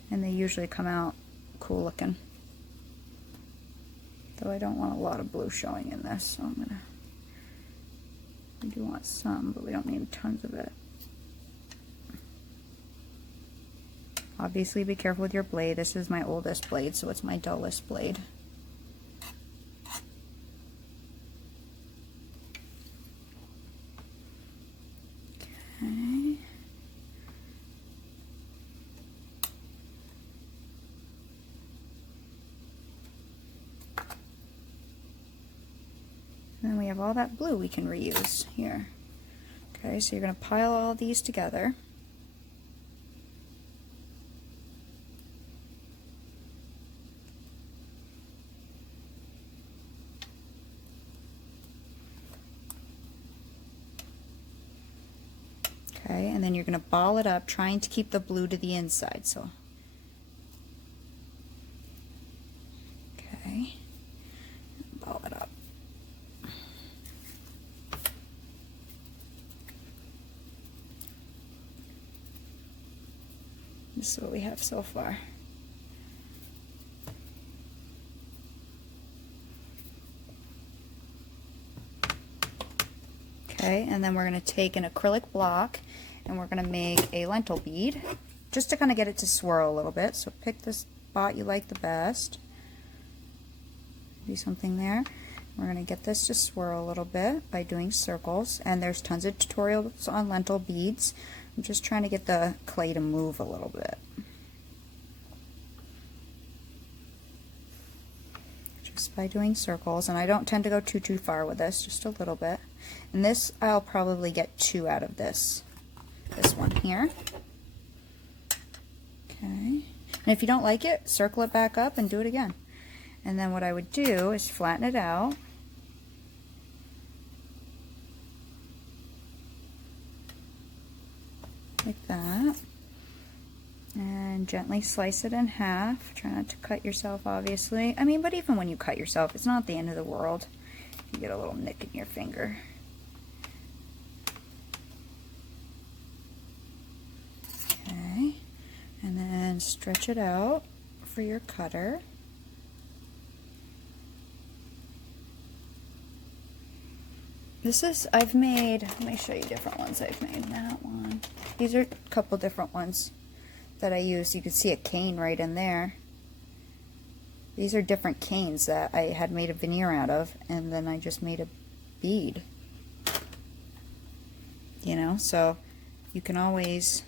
and they usually come out cool looking. Though I don't want a lot of blue showing in this, so we do want some, but we don't need tons of it. Obviously be careful with your blade. This is my oldest blade, so it's my dullest blade. Okay. And then we have all that blue we can reuse here. Okay, so you're going to pile all these together. Okay, and then you're going to ball it up, trying to keep the blue to the inside. So, okay, ball it up. This is what we have so far. Okay, and then we're going to take an acrylic block and we're going to make a lentil bead just to kind of get it to swirl a little bit. So pick the spot you like the best. Do something there. We're going to get this to swirl a little bit by doing circles, and there's tons of tutorials on lentil beads. I'm just trying to get the clay to move a little bit. Just by doing circles, and I don't tend to go too far with this, just a little bit. And this, I'll probably get 2 out of this one here. Okay, and if you don't like it, circle it back up and do it again. And then what I would do is flatten it out. Like that. And gently slice it in half. Try not to cut yourself, obviously. I mean, but even when you cut yourself, it's not the end of the world. You get a little nick in your finger. Okay. And then stretch it out for your cutter. This is, I've made, let me show you different ones I've made. That one. These are a couple different ones that I use. You can see a cane right in there. These are different canes that I had made a veneer out of, and then I just made a bead. You know, so you can always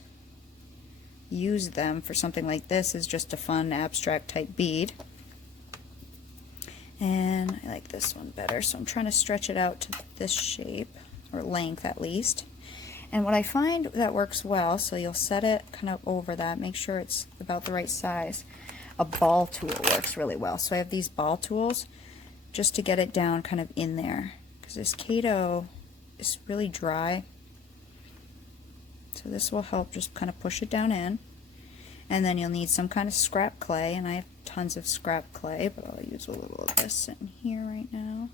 use them for something like this as just a fun abstract type bead. And I like this one better, so I'm trying to stretch it out to this shape, or length at least. And what I find that works well, so you'll set it kind of over that, make sure it's about the right size. A ball tool works really well. So I have these ball tools just to get it down kind of in there, because this Kato is really dry. So this will help just kind of push it down in. And then you'll need some kind of scrap clay, and I have tons of scrap clay, but I'll use a little of this in here right now.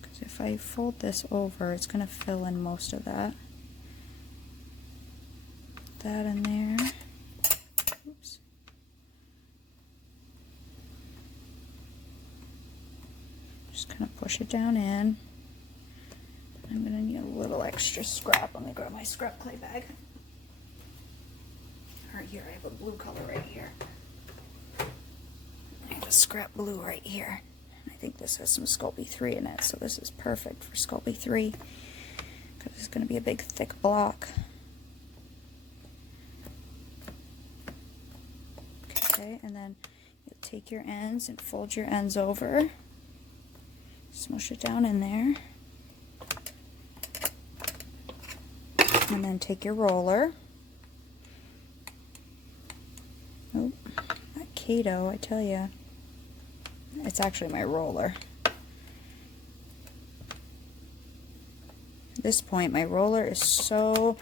Because if I fold this over, it's going to fill in most of that. That in there. Oops. Just kind of push it down in. I'm going to need a little extra scrap. Let me grab my scrap clay bag. Right here, I have a blue color right here. I have a scrap blue right here. I think this has some Sculpey 3 in it, so this is perfect for Sculpey 3 because it's going to be a big thick block. Okay, and then you'll take your ends and fold your ends over, smush it down in there, and then take your roller. Oh, that Kato, I tell you. It's actually my roller. At this point, my roller is so,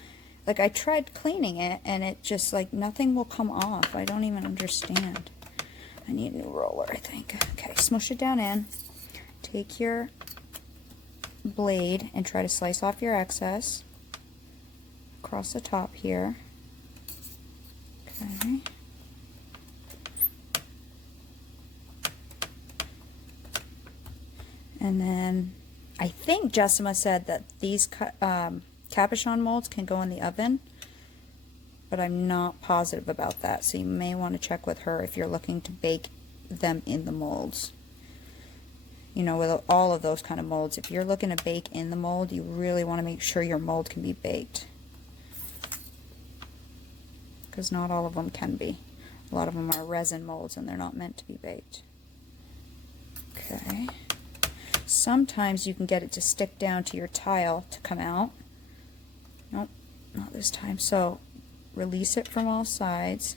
like, I tried cleaning it and it just, like, nothing will come off. I don't even understand. I need a new roller, I think. Okay, smush it down in. Take your blade and try to slice off your excess across the top here. Okay. And then I think Jessima said that these Cabochon molds can go in the oven, but I'm not positive about that, so you may want to check with her if you're looking to bake them in the molds. You know, with all of those kind of molds, if you're looking to bake in the mold, you really want to make sure your mold can be baked, because not all of them can be. A lot of them are resin molds and they're not meant to be baked. Okay. Sometimes you can get it to stick down to your tile to come out. Nope, not this time. So release it from all sides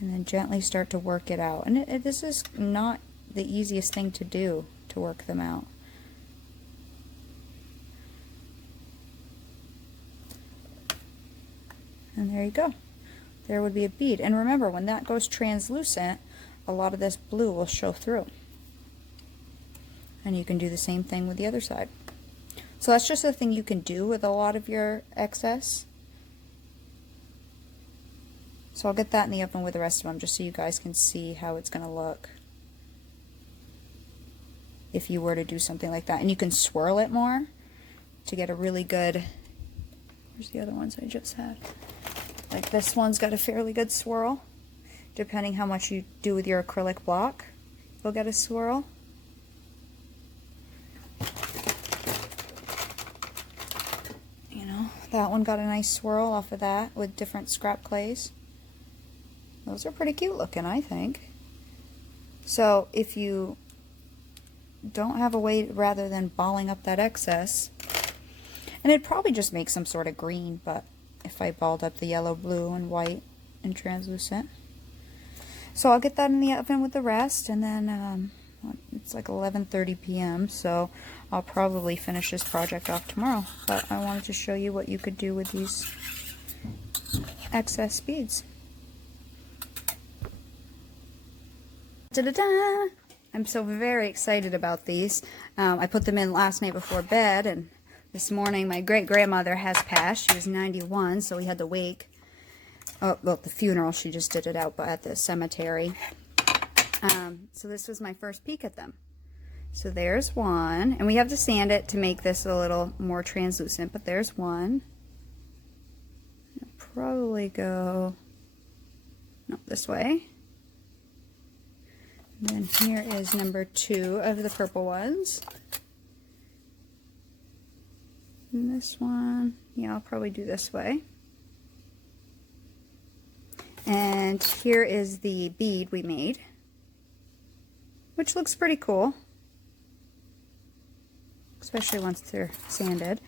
and then gently start to work it out. And this is not the easiest thing to do, to work them out. And there you go. There would be a bead. And remember, when that goes translucent, a lot of this blue will show through. And you can do the same thing with the other side. So that's just a thing you can do with a lot of your excess. So I'll get that in the oven with the rest of them, just so you guys can see how it's going to look if you were to do something like that. And you can swirl it more to get a really good, where's the other ones I just had? Like this one's got a fairly good swirl. Depending how much you do with your acrylic block, you'll get a swirl. That one got a nice swirl off of that with different scrap clays. Those are pretty cute looking, I think. So if you don't have a way rather than balling up that excess, and it'd probably just make some sort of green, but if I balled up the yellow, blue, and white and translucent. So I'll get that in the oven with the rest, and then it's like 11:30 p.m. so I'll probably finish this project off tomorrow, but I wanted to show you what you could do with these excess beads. Da-da-da! I'm so very excited about these. I put them in last night before bed, and this morning my great-grandmother has passed. She was 91, so we had the wake. Oh, well, the funeral, she just did it out at the cemetery. So this was my first peek at them. So there's one, and we have to sand it to make this a little more translucent, but there's one. I'll probably go, no, this way. And then here is number 2 of the purple ones. And this one, yeah, I'll probably do this way. And here is the bead we made, which looks pretty cool, especially once they're sanded.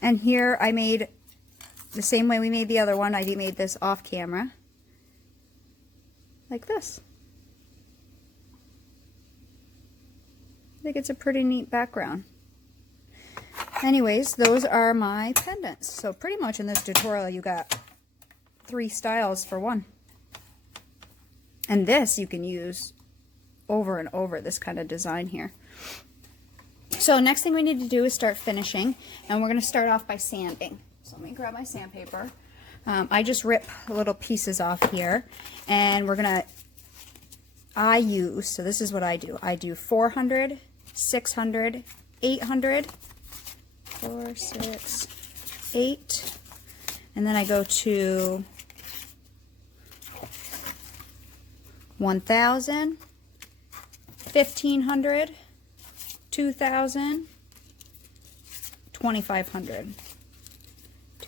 And here I made the same way we made the other one. I made this off camera, like this. I think it's a pretty neat background. Anyways, those are my pendants. So pretty much in this tutorial you got 3 styles for one. And this you can use over and over, this kind of design here. So next thing we need to do is start finishing, and we're going to start off by sanding. So let me grab my sandpaper. I just rip little pieces off here, and we're going to, so this is what I do. I do 400, 600, 800, 4, 6, 8, and then I go to 1000, $1,500, $2,000, $2,500.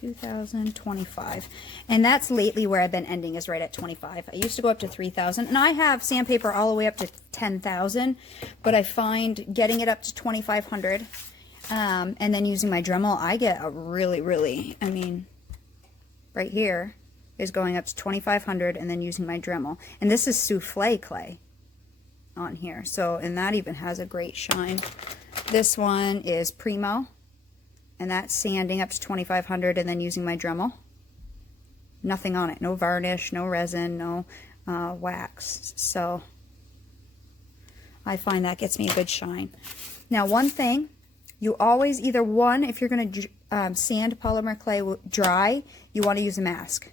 2025, and that's lately where I've been ending, is right at 25. I used to go up to 3,000, and I have sandpaper all the way up to 10,000, but I find getting it up to 2,500, and then using my Dremel, I get a really, I mean, right here is going up to 2,500, and then using my Dremel, and this is souffle clay on here, so, and that even has a great shine. This one is Primo, and that's sanding up to 2,500 and then using my Dremel. Nothing on it, no varnish, no resin, no wax. So I find that gets me a good shine. Now, one thing, you always either if you're going to sand polymer clay dry, you want to use a mask.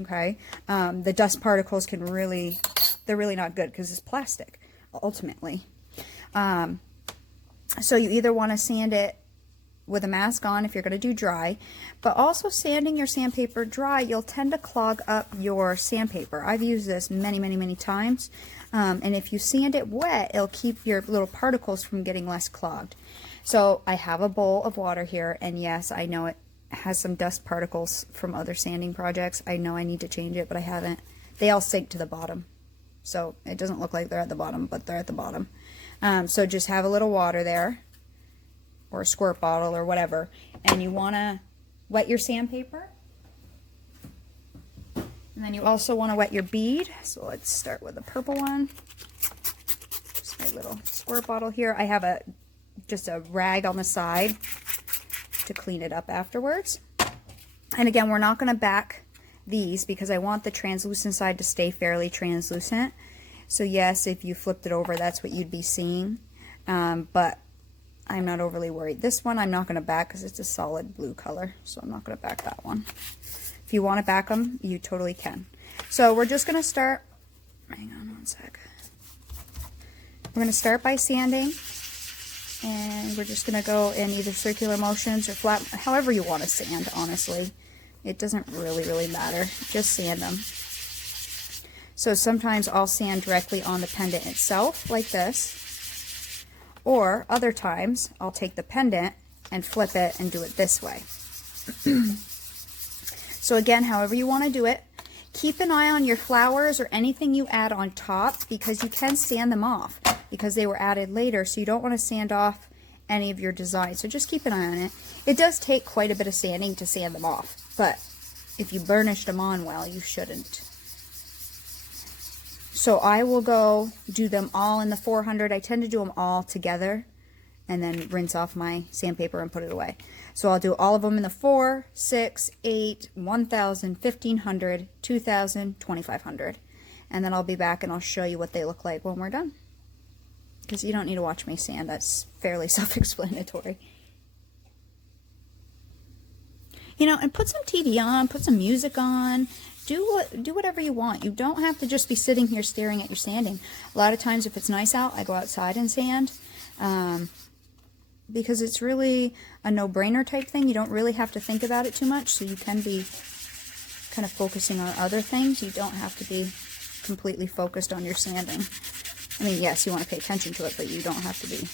Okay, the dust particles can really, they're really not good because it's plastic ultimately. So you either want to sand it with a mask on if you're going to do dry, but also sanding your sandpaper dry, you'll tend to clog up your sandpaper. I've used this many times, and if you sand it wet, it'll keep your little particles from getting less clogged. So I have a bowl of water here, and yes, I know it has some dust particles from other sanding projects. I know I need to change it, but I haven't. They all sink to the bottom, so it doesn't look like they're at the bottom, but they're at the bottom. So just have a little water there, or a squirt bottle or whatever, and you want to wet your sandpaper, and then you also want to wet your bead. So let's start with the purple one. Just my little squirt bottle here. I have just a rag on the side to clean it up afterwards. And again, we're not going to back these because I want the translucent side to stay fairly translucent. So yes, if you flipped it over, that's what you'd be seeing, but I'm not overly worried. This one I'm not going to back because it's a solid blue color, so I'm not going to back that one. If you want to back them, you totally can. So we're just going to start, hang on one sec. We're going to start by sanding, and we're just going to go in either circular motions or flat, however you want to sand, honestly. It doesn't really matter. Just sand them. So sometimes I'll sand directly on the pendant itself, like this. Or other times, I'll take the pendant and flip it and do it this way. So again, however you want to do it, keep an eye on your flowers or anything you add on top, because you can sand them off because they were added later, so you don't want to sand off any of your designs. So just keep an eye on it. It does take quite a bit of sanding to sand them off, but if you burnished them on well, you shouldn't. So I will go do them all in the 400. I tend to do them all together and then rinse off my sandpaper and put it away. So I'll do all of them in the 4, 6, 8, 1,000, 1,500, 2,000, 2,500. And then I'll be back and I'll show you what they look like when we're done. Because you don't need to watch me sand. That's fairly self-explanatory. You know, and put some TV on, put some music on. Do whatever you want. You don't have to just be sitting here staring at your sanding. A lot of times if it's nice out, I go outside and sand, because it's really a no-brainer type thing. You don't really have to think about it too much, so you can be kind of focusing on other things. You don't have to be completely focused on your sanding. I mean, yes, you want to pay attention to it, but you don't have to be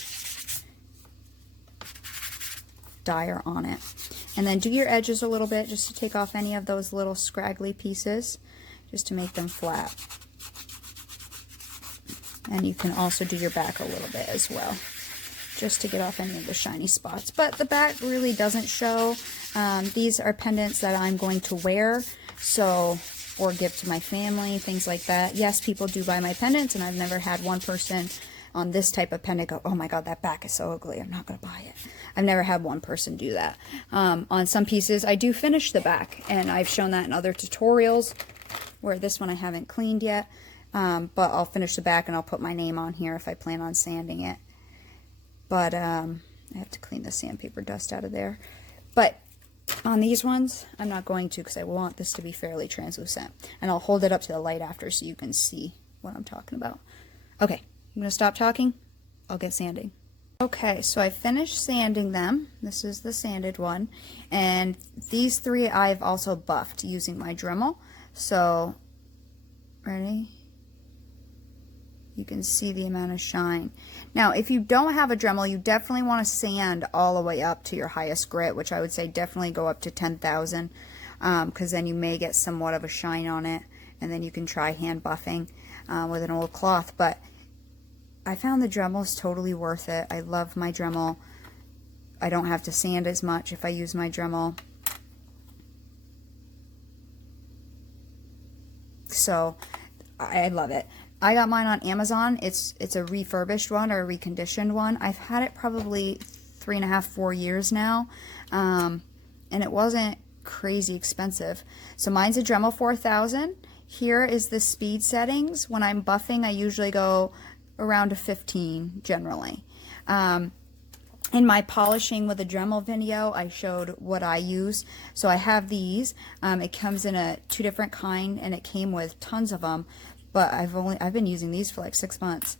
dire on it. And then do your edges a little bit just to take off any of those little scraggly pieces, just to make them flat. And you can also do your back a little bit as well, just to get off any of the shiny spots. But the back really doesn't show. These are pendants that I'm going to wear, so, or give to my family, things like that. Yes, people do buy my pendants, and I've never had one person on this type of pendant go, oh my god, that back is so ugly, I'm not going to buy it. I've never had one person do that. On some pieces, I do finish the back, and I've shown that in other tutorials, where this one I haven't cleaned yet, but I'll finish the back and I'll put my name on here if I plan on sanding it. But I have to clean the sandpaper dust out of there. But on these ones, I'm not going to, because I want this to be fairly translucent. And I'll hold it up to the light after so you can see what I'm talking about. Okay, I'm going to stop talking. I'll get sanding. Okay, so I finished sanding them. This is the sanded one. And these three I've also buffed using my Dremel. So, ready? You can see the amount of shine. Now, if you don't have a Dremel, you definitely want to sand all the way up to your highest grit, which I would say definitely go up to 10,000, because then you may get somewhat of a shine on it, and then you can try hand buffing with an old cloth. But I found the Dremel is totally worth it. I love my Dremel. I don't have to sand as much if I use my Dremel. So I love it. I got mine on Amazon. It's a refurbished one or a reconditioned one. I've had it probably 3.5, 4 years now, and it wasn't crazy expensive. So mine's a Dremel 4000. Here is the speed settings. When I'm buffing, I usually go around a 15 generally. In my polishing with a Dremel video, I showed what I use. So I have these. It comes in a 2 different kind, and it came with tons of them. But I've been using these for like 6 months.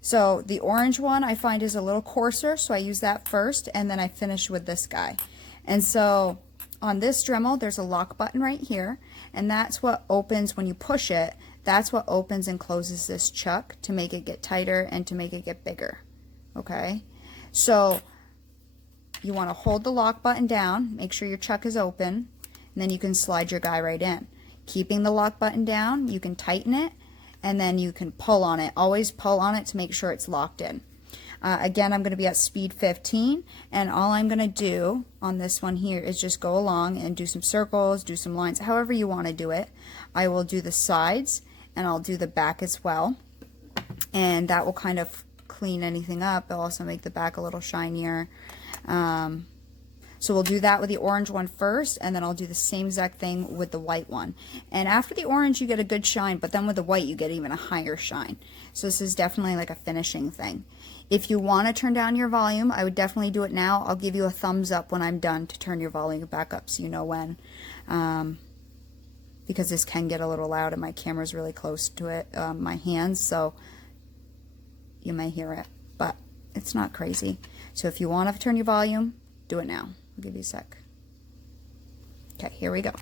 So the orange one I find is a little coarser, so I use that first, and then I finish with this guy. And so on this Dremel, there's a lock button right here, and that's what opens when you push it. That's what opens and closes this chuck to make it get tighter and to make it get bigger. Okay, so you want to hold the lock button down, make sure your chuck is open, and then you can slide your guy right in. Keeping the lock button down, you can tighten it, and then you can pull on it. Always pull on it to make sure it's locked in. Again, I'm going to be at speed 15, and all I'm going to do on this one here is just go along and do some circles, do some lines, however you want to do it. I will do the sides, and I'll do the back as well, and that will kind of clean anything up. It'll also make the back a little shinier. So we'll do that with the orange one first, and then I'll do the same exact thing with the white one. And after the orange, you get a good shine, but then with the white, you get even a higher shine. So this is definitely like a finishing thing. If you want to turn down your volume, I would definitely do it now. I'll give you a thumbs up when I'm done to turn your volume back up so you know when. Because this can get a little loud, and my camera's really close to it, my hands, so you may hear it, but it's not crazy. So if you want to turn your volume, do it now. I'll give you a sec. Okay, here we go.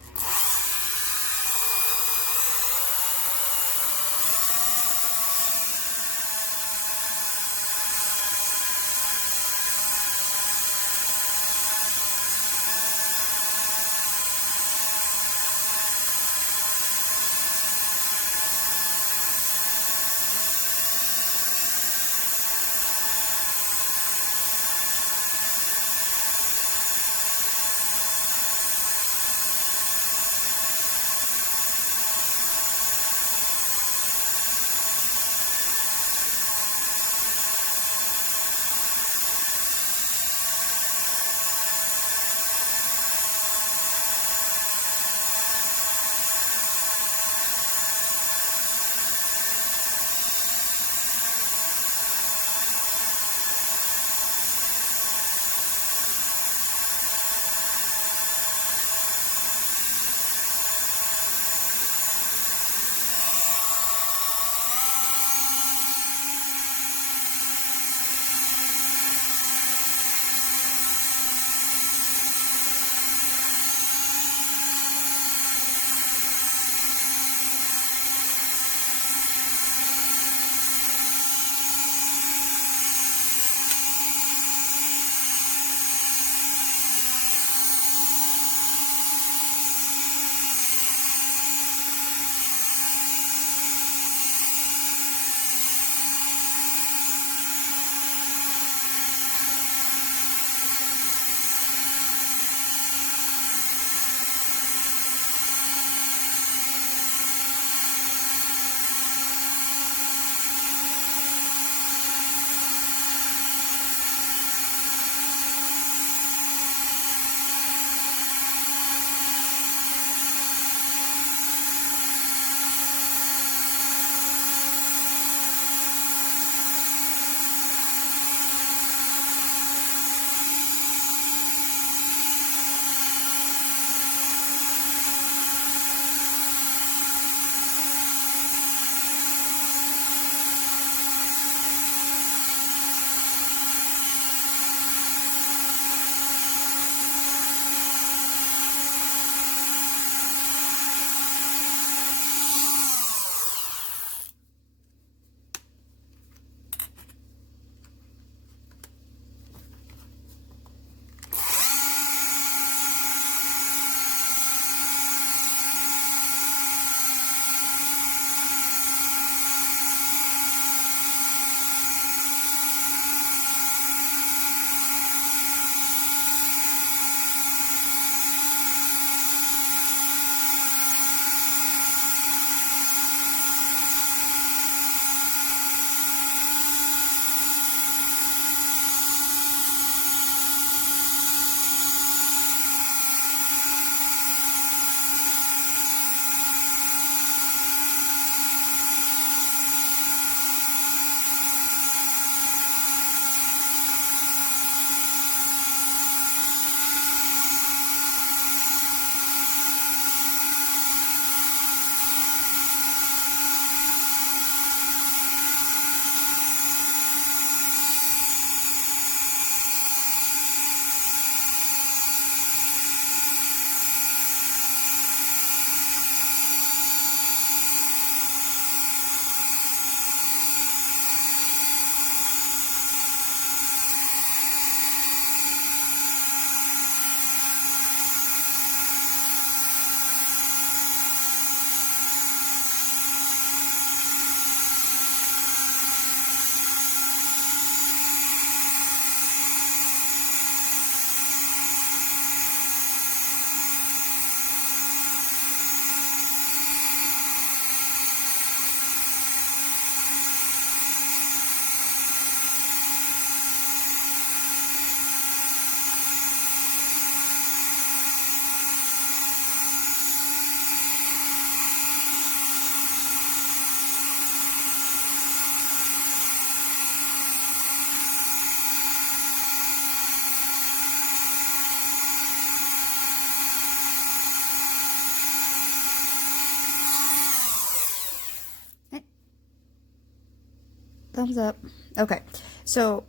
thumbs up. Okay, so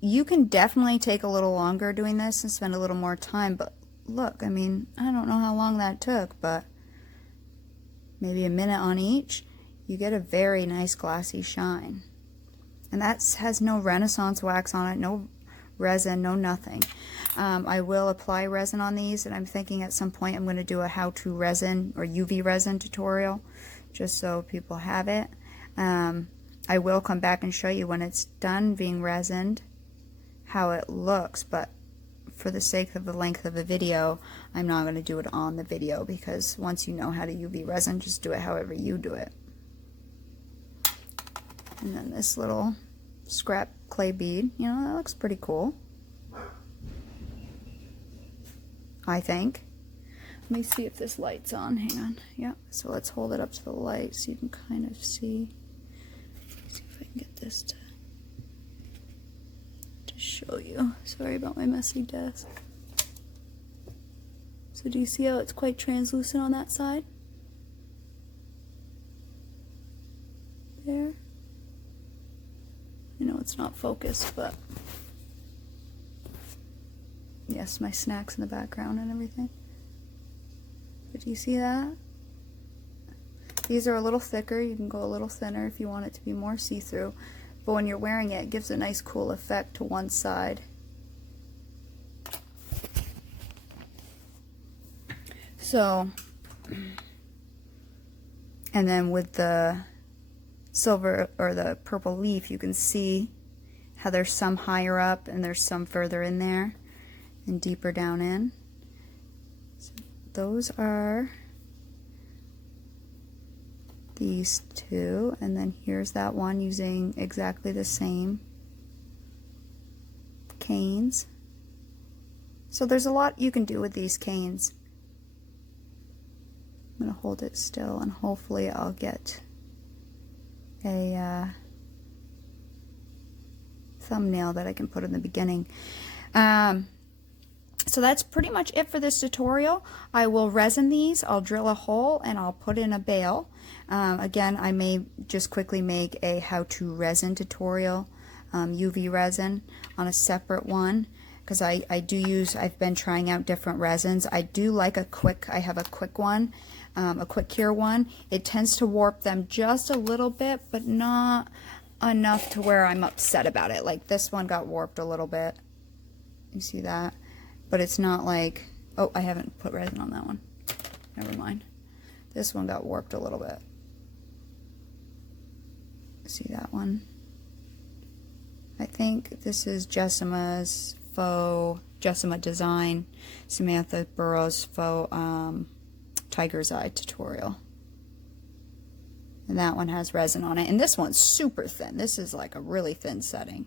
you can definitely take a little longer doing this and spend a little more time, but look, I mean, I don't know how long that took, but maybe a minute on each, you get a very nice glossy shine. And that has no Renaissance wax on it, no resin, no nothing. I will apply resin on these, and I'm thinking at some point I'm going to do a how-to resin or UV resin tutorial, just so people have it. I will come back and show you when it's done being resined how it looks, but for the sake of the length of the video, I'm not going to do it on the video, because once you know how to UV resin, just do it however you do it. And then this little scrap clay bead, you know, that looks pretty cool, I think. Let me see if this light's on. Hang on. Yeah, so let's hold it up to the light so you can kind of see. Let's see if I can get this to show you. Sorry about my messy desk. So do you see how it's quite translucent on that side? There. I know it's not focused, but yes, my snacks in the background and everything. But do you see that? These are a little thicker. You can go a little thinner if you want it to be more see-through. But when you're wearing it, it gives a nice cool effect to one side. So, and then with the silver or the purple leaf, you can see how there's some higher up and there's some further in there and deeper down in. So those are these two, and then here's that one using exactly the same canes. So there's a lot you can do with these canes. I'm going to hold it still and hopefully I'll get a thumbnail that I can put in the beginning. So that's pretty much it for this tutorial. I will resin these, I'll drill a hole, and I'll put in a bale. Again, I may just quickly make a how-to resin tutorial, UV resin, on a separate one, because I've been trying out different resins. I do like I have a quick one, a quick cure one. It tends to warp them just a little bit, but not enough to where I'm upset about it. Like this one got warped a little bit. You see that? But it's not like, oh, I haven't put resin on that one. Never mind. This one got warped a little bit. See that one? I think this is Jessima's faux, Jessima Design, Samantha Burroughs faux Tiger's Eye tutorial. And that one has resin on it. And this one's super thin. This is like a really thin setting.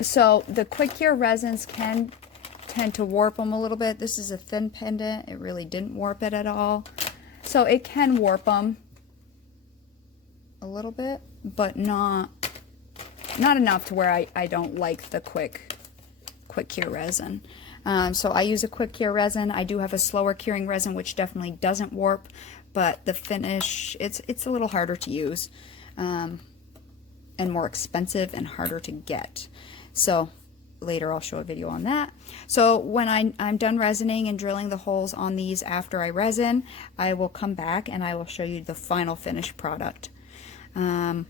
So the quick cure resins can tend to warp them a little bit. This is a thin pendant. It really didn't warp it at all. So it can warp them a little bit, but not enough to where I don't like the quick cure resin. So I use a quick cure resin. I do have a slower curing resin which definitely doesn't warp, but the finish, it's a little harder to use, and more expensive and harder to get. So later I'll show a video on that. So when I'm done resining and drilling the holes on these after I resin, I will come back and I will show you the final finished product. In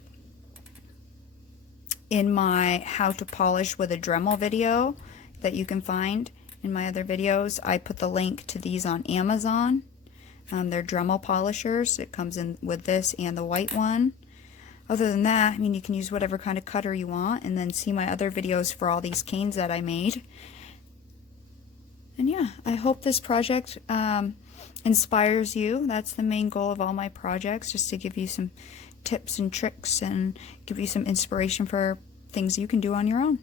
my how to polish with a Dremel video that you can find in my other videos, I put the link to these on Amazon. They're Dremel polishers. It comes in with this and the white one. Other than that, I mean, you can use whatever kind of cutter you want, and then see my other videos for all these canes that I made. And yeah, I hope this project inspires you. That's the main goal of all my projects, just to give you some tips and tricks and give you some inspiration for things you can do on your own.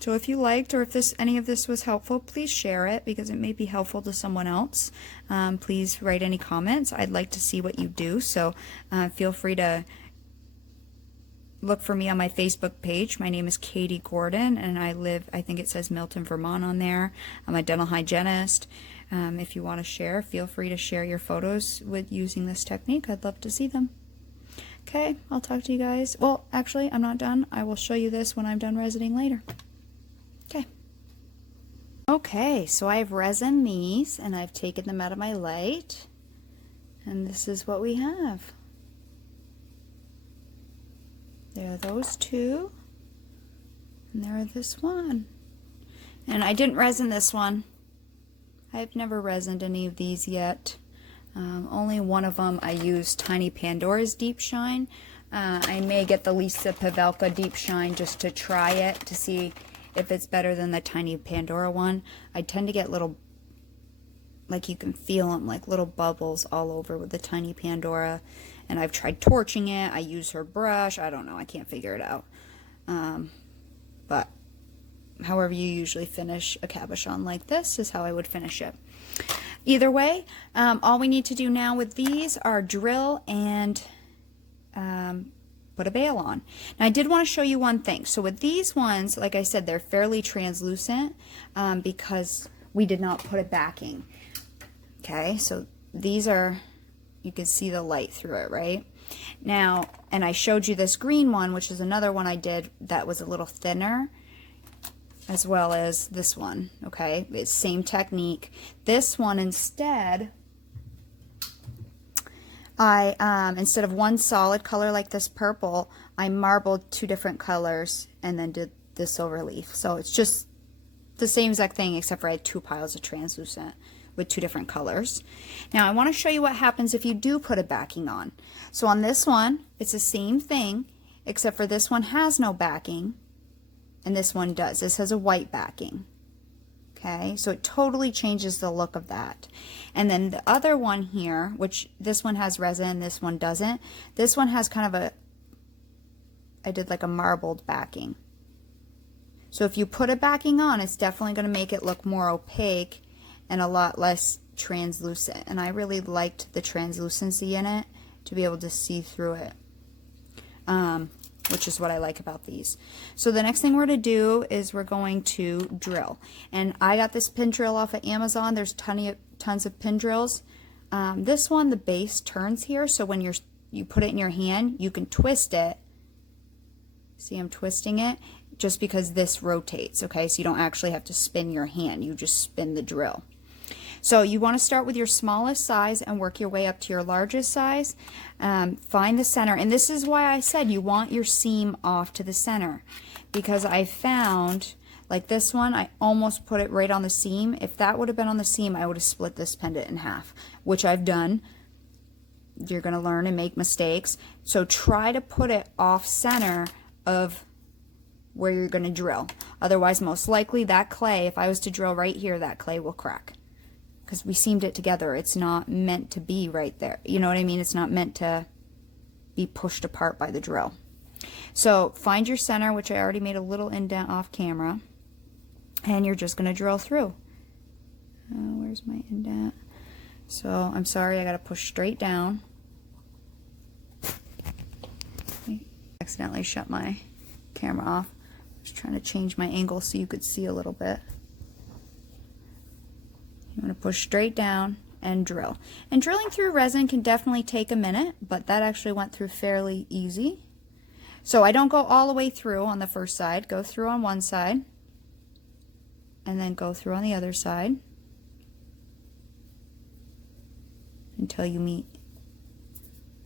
So if you liked, or if any of this was helpful, please share it, because it may be helpful to someone else. Please write any comments. I'd like to see what you do, so feel free to look for me on my Facebook page. My name is Katie Gordon, and I think it says Milton, Vermont on there. I'm a dental hygienist. If you want to share, feel free to share your photos with using this technique. I'd love to see them. Okay, I'll talk to you guys. Well, actually, I'm not done. I will show you this when I'm done resining later. Okay. Okay, so I've resined these and I've taken them out of my light. And this is what we have. There are those two. And there are this one. And I didn't resin this one. I've never resined any of these yet. Only one of them I used Tiny Pandora's Deep Shine. I may get the Lisa Pavelka Deep Shine just to try it to see if it's better than the Tiny Pandora one. I tend to get little, like you can feel them, like little bubbles all over with the Tiny Pandora. And I've tried torching it. I use her brush. I don't know. I can't figure it out. But however you usually finish a cabochon like this is how I would finish it. Either way, all we need to do now with these are drill and put a bail on. Now I did want to show you one thing. So with these ones, like I said, they're fairly translucent because we did not put a backing. Okay, so these are, you can see the light through it, right? Now, and I showed you this green one, which is another one I did that was a little thinner, as well as this one, okay? It's same technique. This one instead, instead of one solid color like this purple, I marbled two different colors and then did the silver leaf. So it's just the same exact thing except for I had two piles of translucent with two different colors. Now I want to show you what happens if you do put a backing on. So on this one, it's the same thing except for this one has no backing and this one does. This has a white backing. Okay, so it totally changes the look of that. And then the other one here, which this one has resin, this one doesn't. This one has kind of a, I did like a marbled backing. So if you put a backing on, it's definitely going to make it look more opaque and a lot less translucent. And I really liked the translucency in it to be able to see through it. Which is what I like about these. So the next thing we're going to do is we're going to drill. And I got this pin drill off of Amazon. There's tons of pin drills. This one, the base turns here, so when you put it in your hand, you can twist it. See, I'm twisting it just because this rotates, okay? So you don't actually have to spin your hand. You just spin the drill. So you want to start with your smallest size and work your way up to your largest size. Find the center. And this is why I said you want your seam off to the center. Because I found, like this one, I almost put it right on the seam. If that would have been on the seam, I would have split this pendant in half, which I've done. You're going to learn and make mistakes. So try to put it off center of where you're going to drill. Otherwise, most likely that clay, if I was to drill right here, that clay will crack. Because we seamed it together. It's not meant to be right there. You know what I mean? It's not meant to be pushed apart by the drill. So find your center, which I already made a little indent off camera. And you're just going to drill through. Where's my indent? So I'm sorry, I got to push straight down. I accidentally shut my camera off. I was trying to change my angle so you could see a little bit. You want to push straight down and drill. And drilling through resin can definitely take a minute, but that actually went through fairly easy. So I don't go all the way through on the first side. Go through on one side and then go through on the other side until you meet.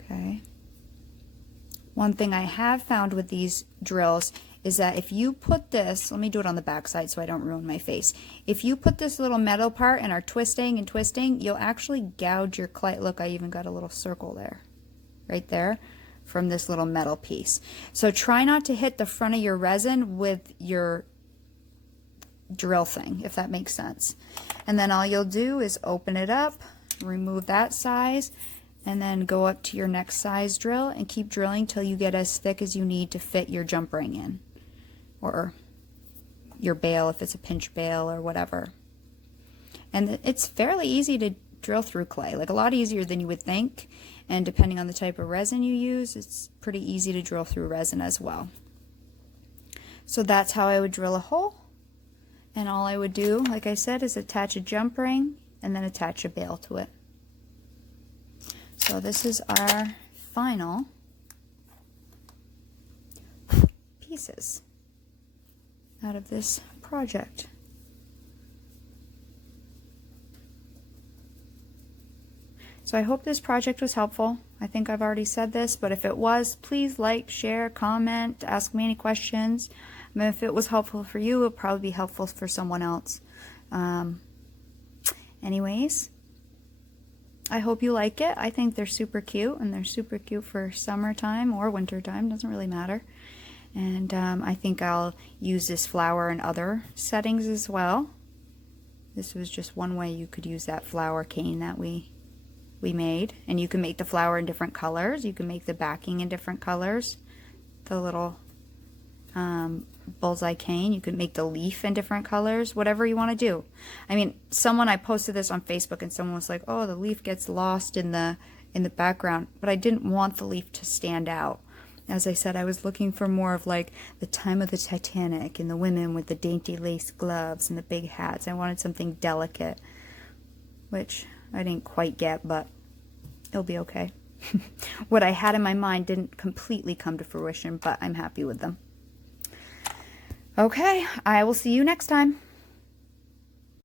Okay. One thing I have found with these drills is that if you put this, let me do it on the back side so I don't ruin my face. If you put this little metal part and are twisting and twisting, you'll actually gouge your clay. Look, I even got a little circle there, right there, from this little metal piece. So try not to hit the front of your resin with your drill thing, if that makes sense. And then all you'll do is open it up, remove that size, and then go up to your next size drill and keep drilling till you get as thick as you need to fit your jump ring in. Or your bail if it's a pinch bail or whatever. And it's fairly easy to drill through clay, like a lot easier than you would think. And depending on the type of resin you use, it's pretty easy to drill through resin as well. So that's how I would drill a hole. And all I would do, like I said, is attach a jump ring and then attach a bail to it. So this is our final pieces out of this project. So I hope this project was helpful. I think I've already said this, but if it was, please like, share, comment, ask me any questions. I mean, if it was helpful for you, it'll probably be helpful for someone else. Anyways, I hope you like it. I think they're super cute, and they're super cute for summertime or wintertime, doesn't really matter. And I think I'll use this flower in other settings as well. This was just one way you could use that flower cane that we made. And you can make the flower in different colors. You can make the backing in different colors. The little bullseye cane. You can make the leaf in different colors. Whatever you want to do. I mean, I posted this on Facebook and someone was like, oh, the leaf gets lost in the background. But I didn't want the leaf to stand out. As I said, I was looking for more of like the time of the Titanic and the women with the dainty lace gloves and the big hats. I wanted something delicate, which I didn't quite get, but it'll be okay. What I had in my mind didn't completely come to fruition, but I'm happy with them. Okay, I will see you next time.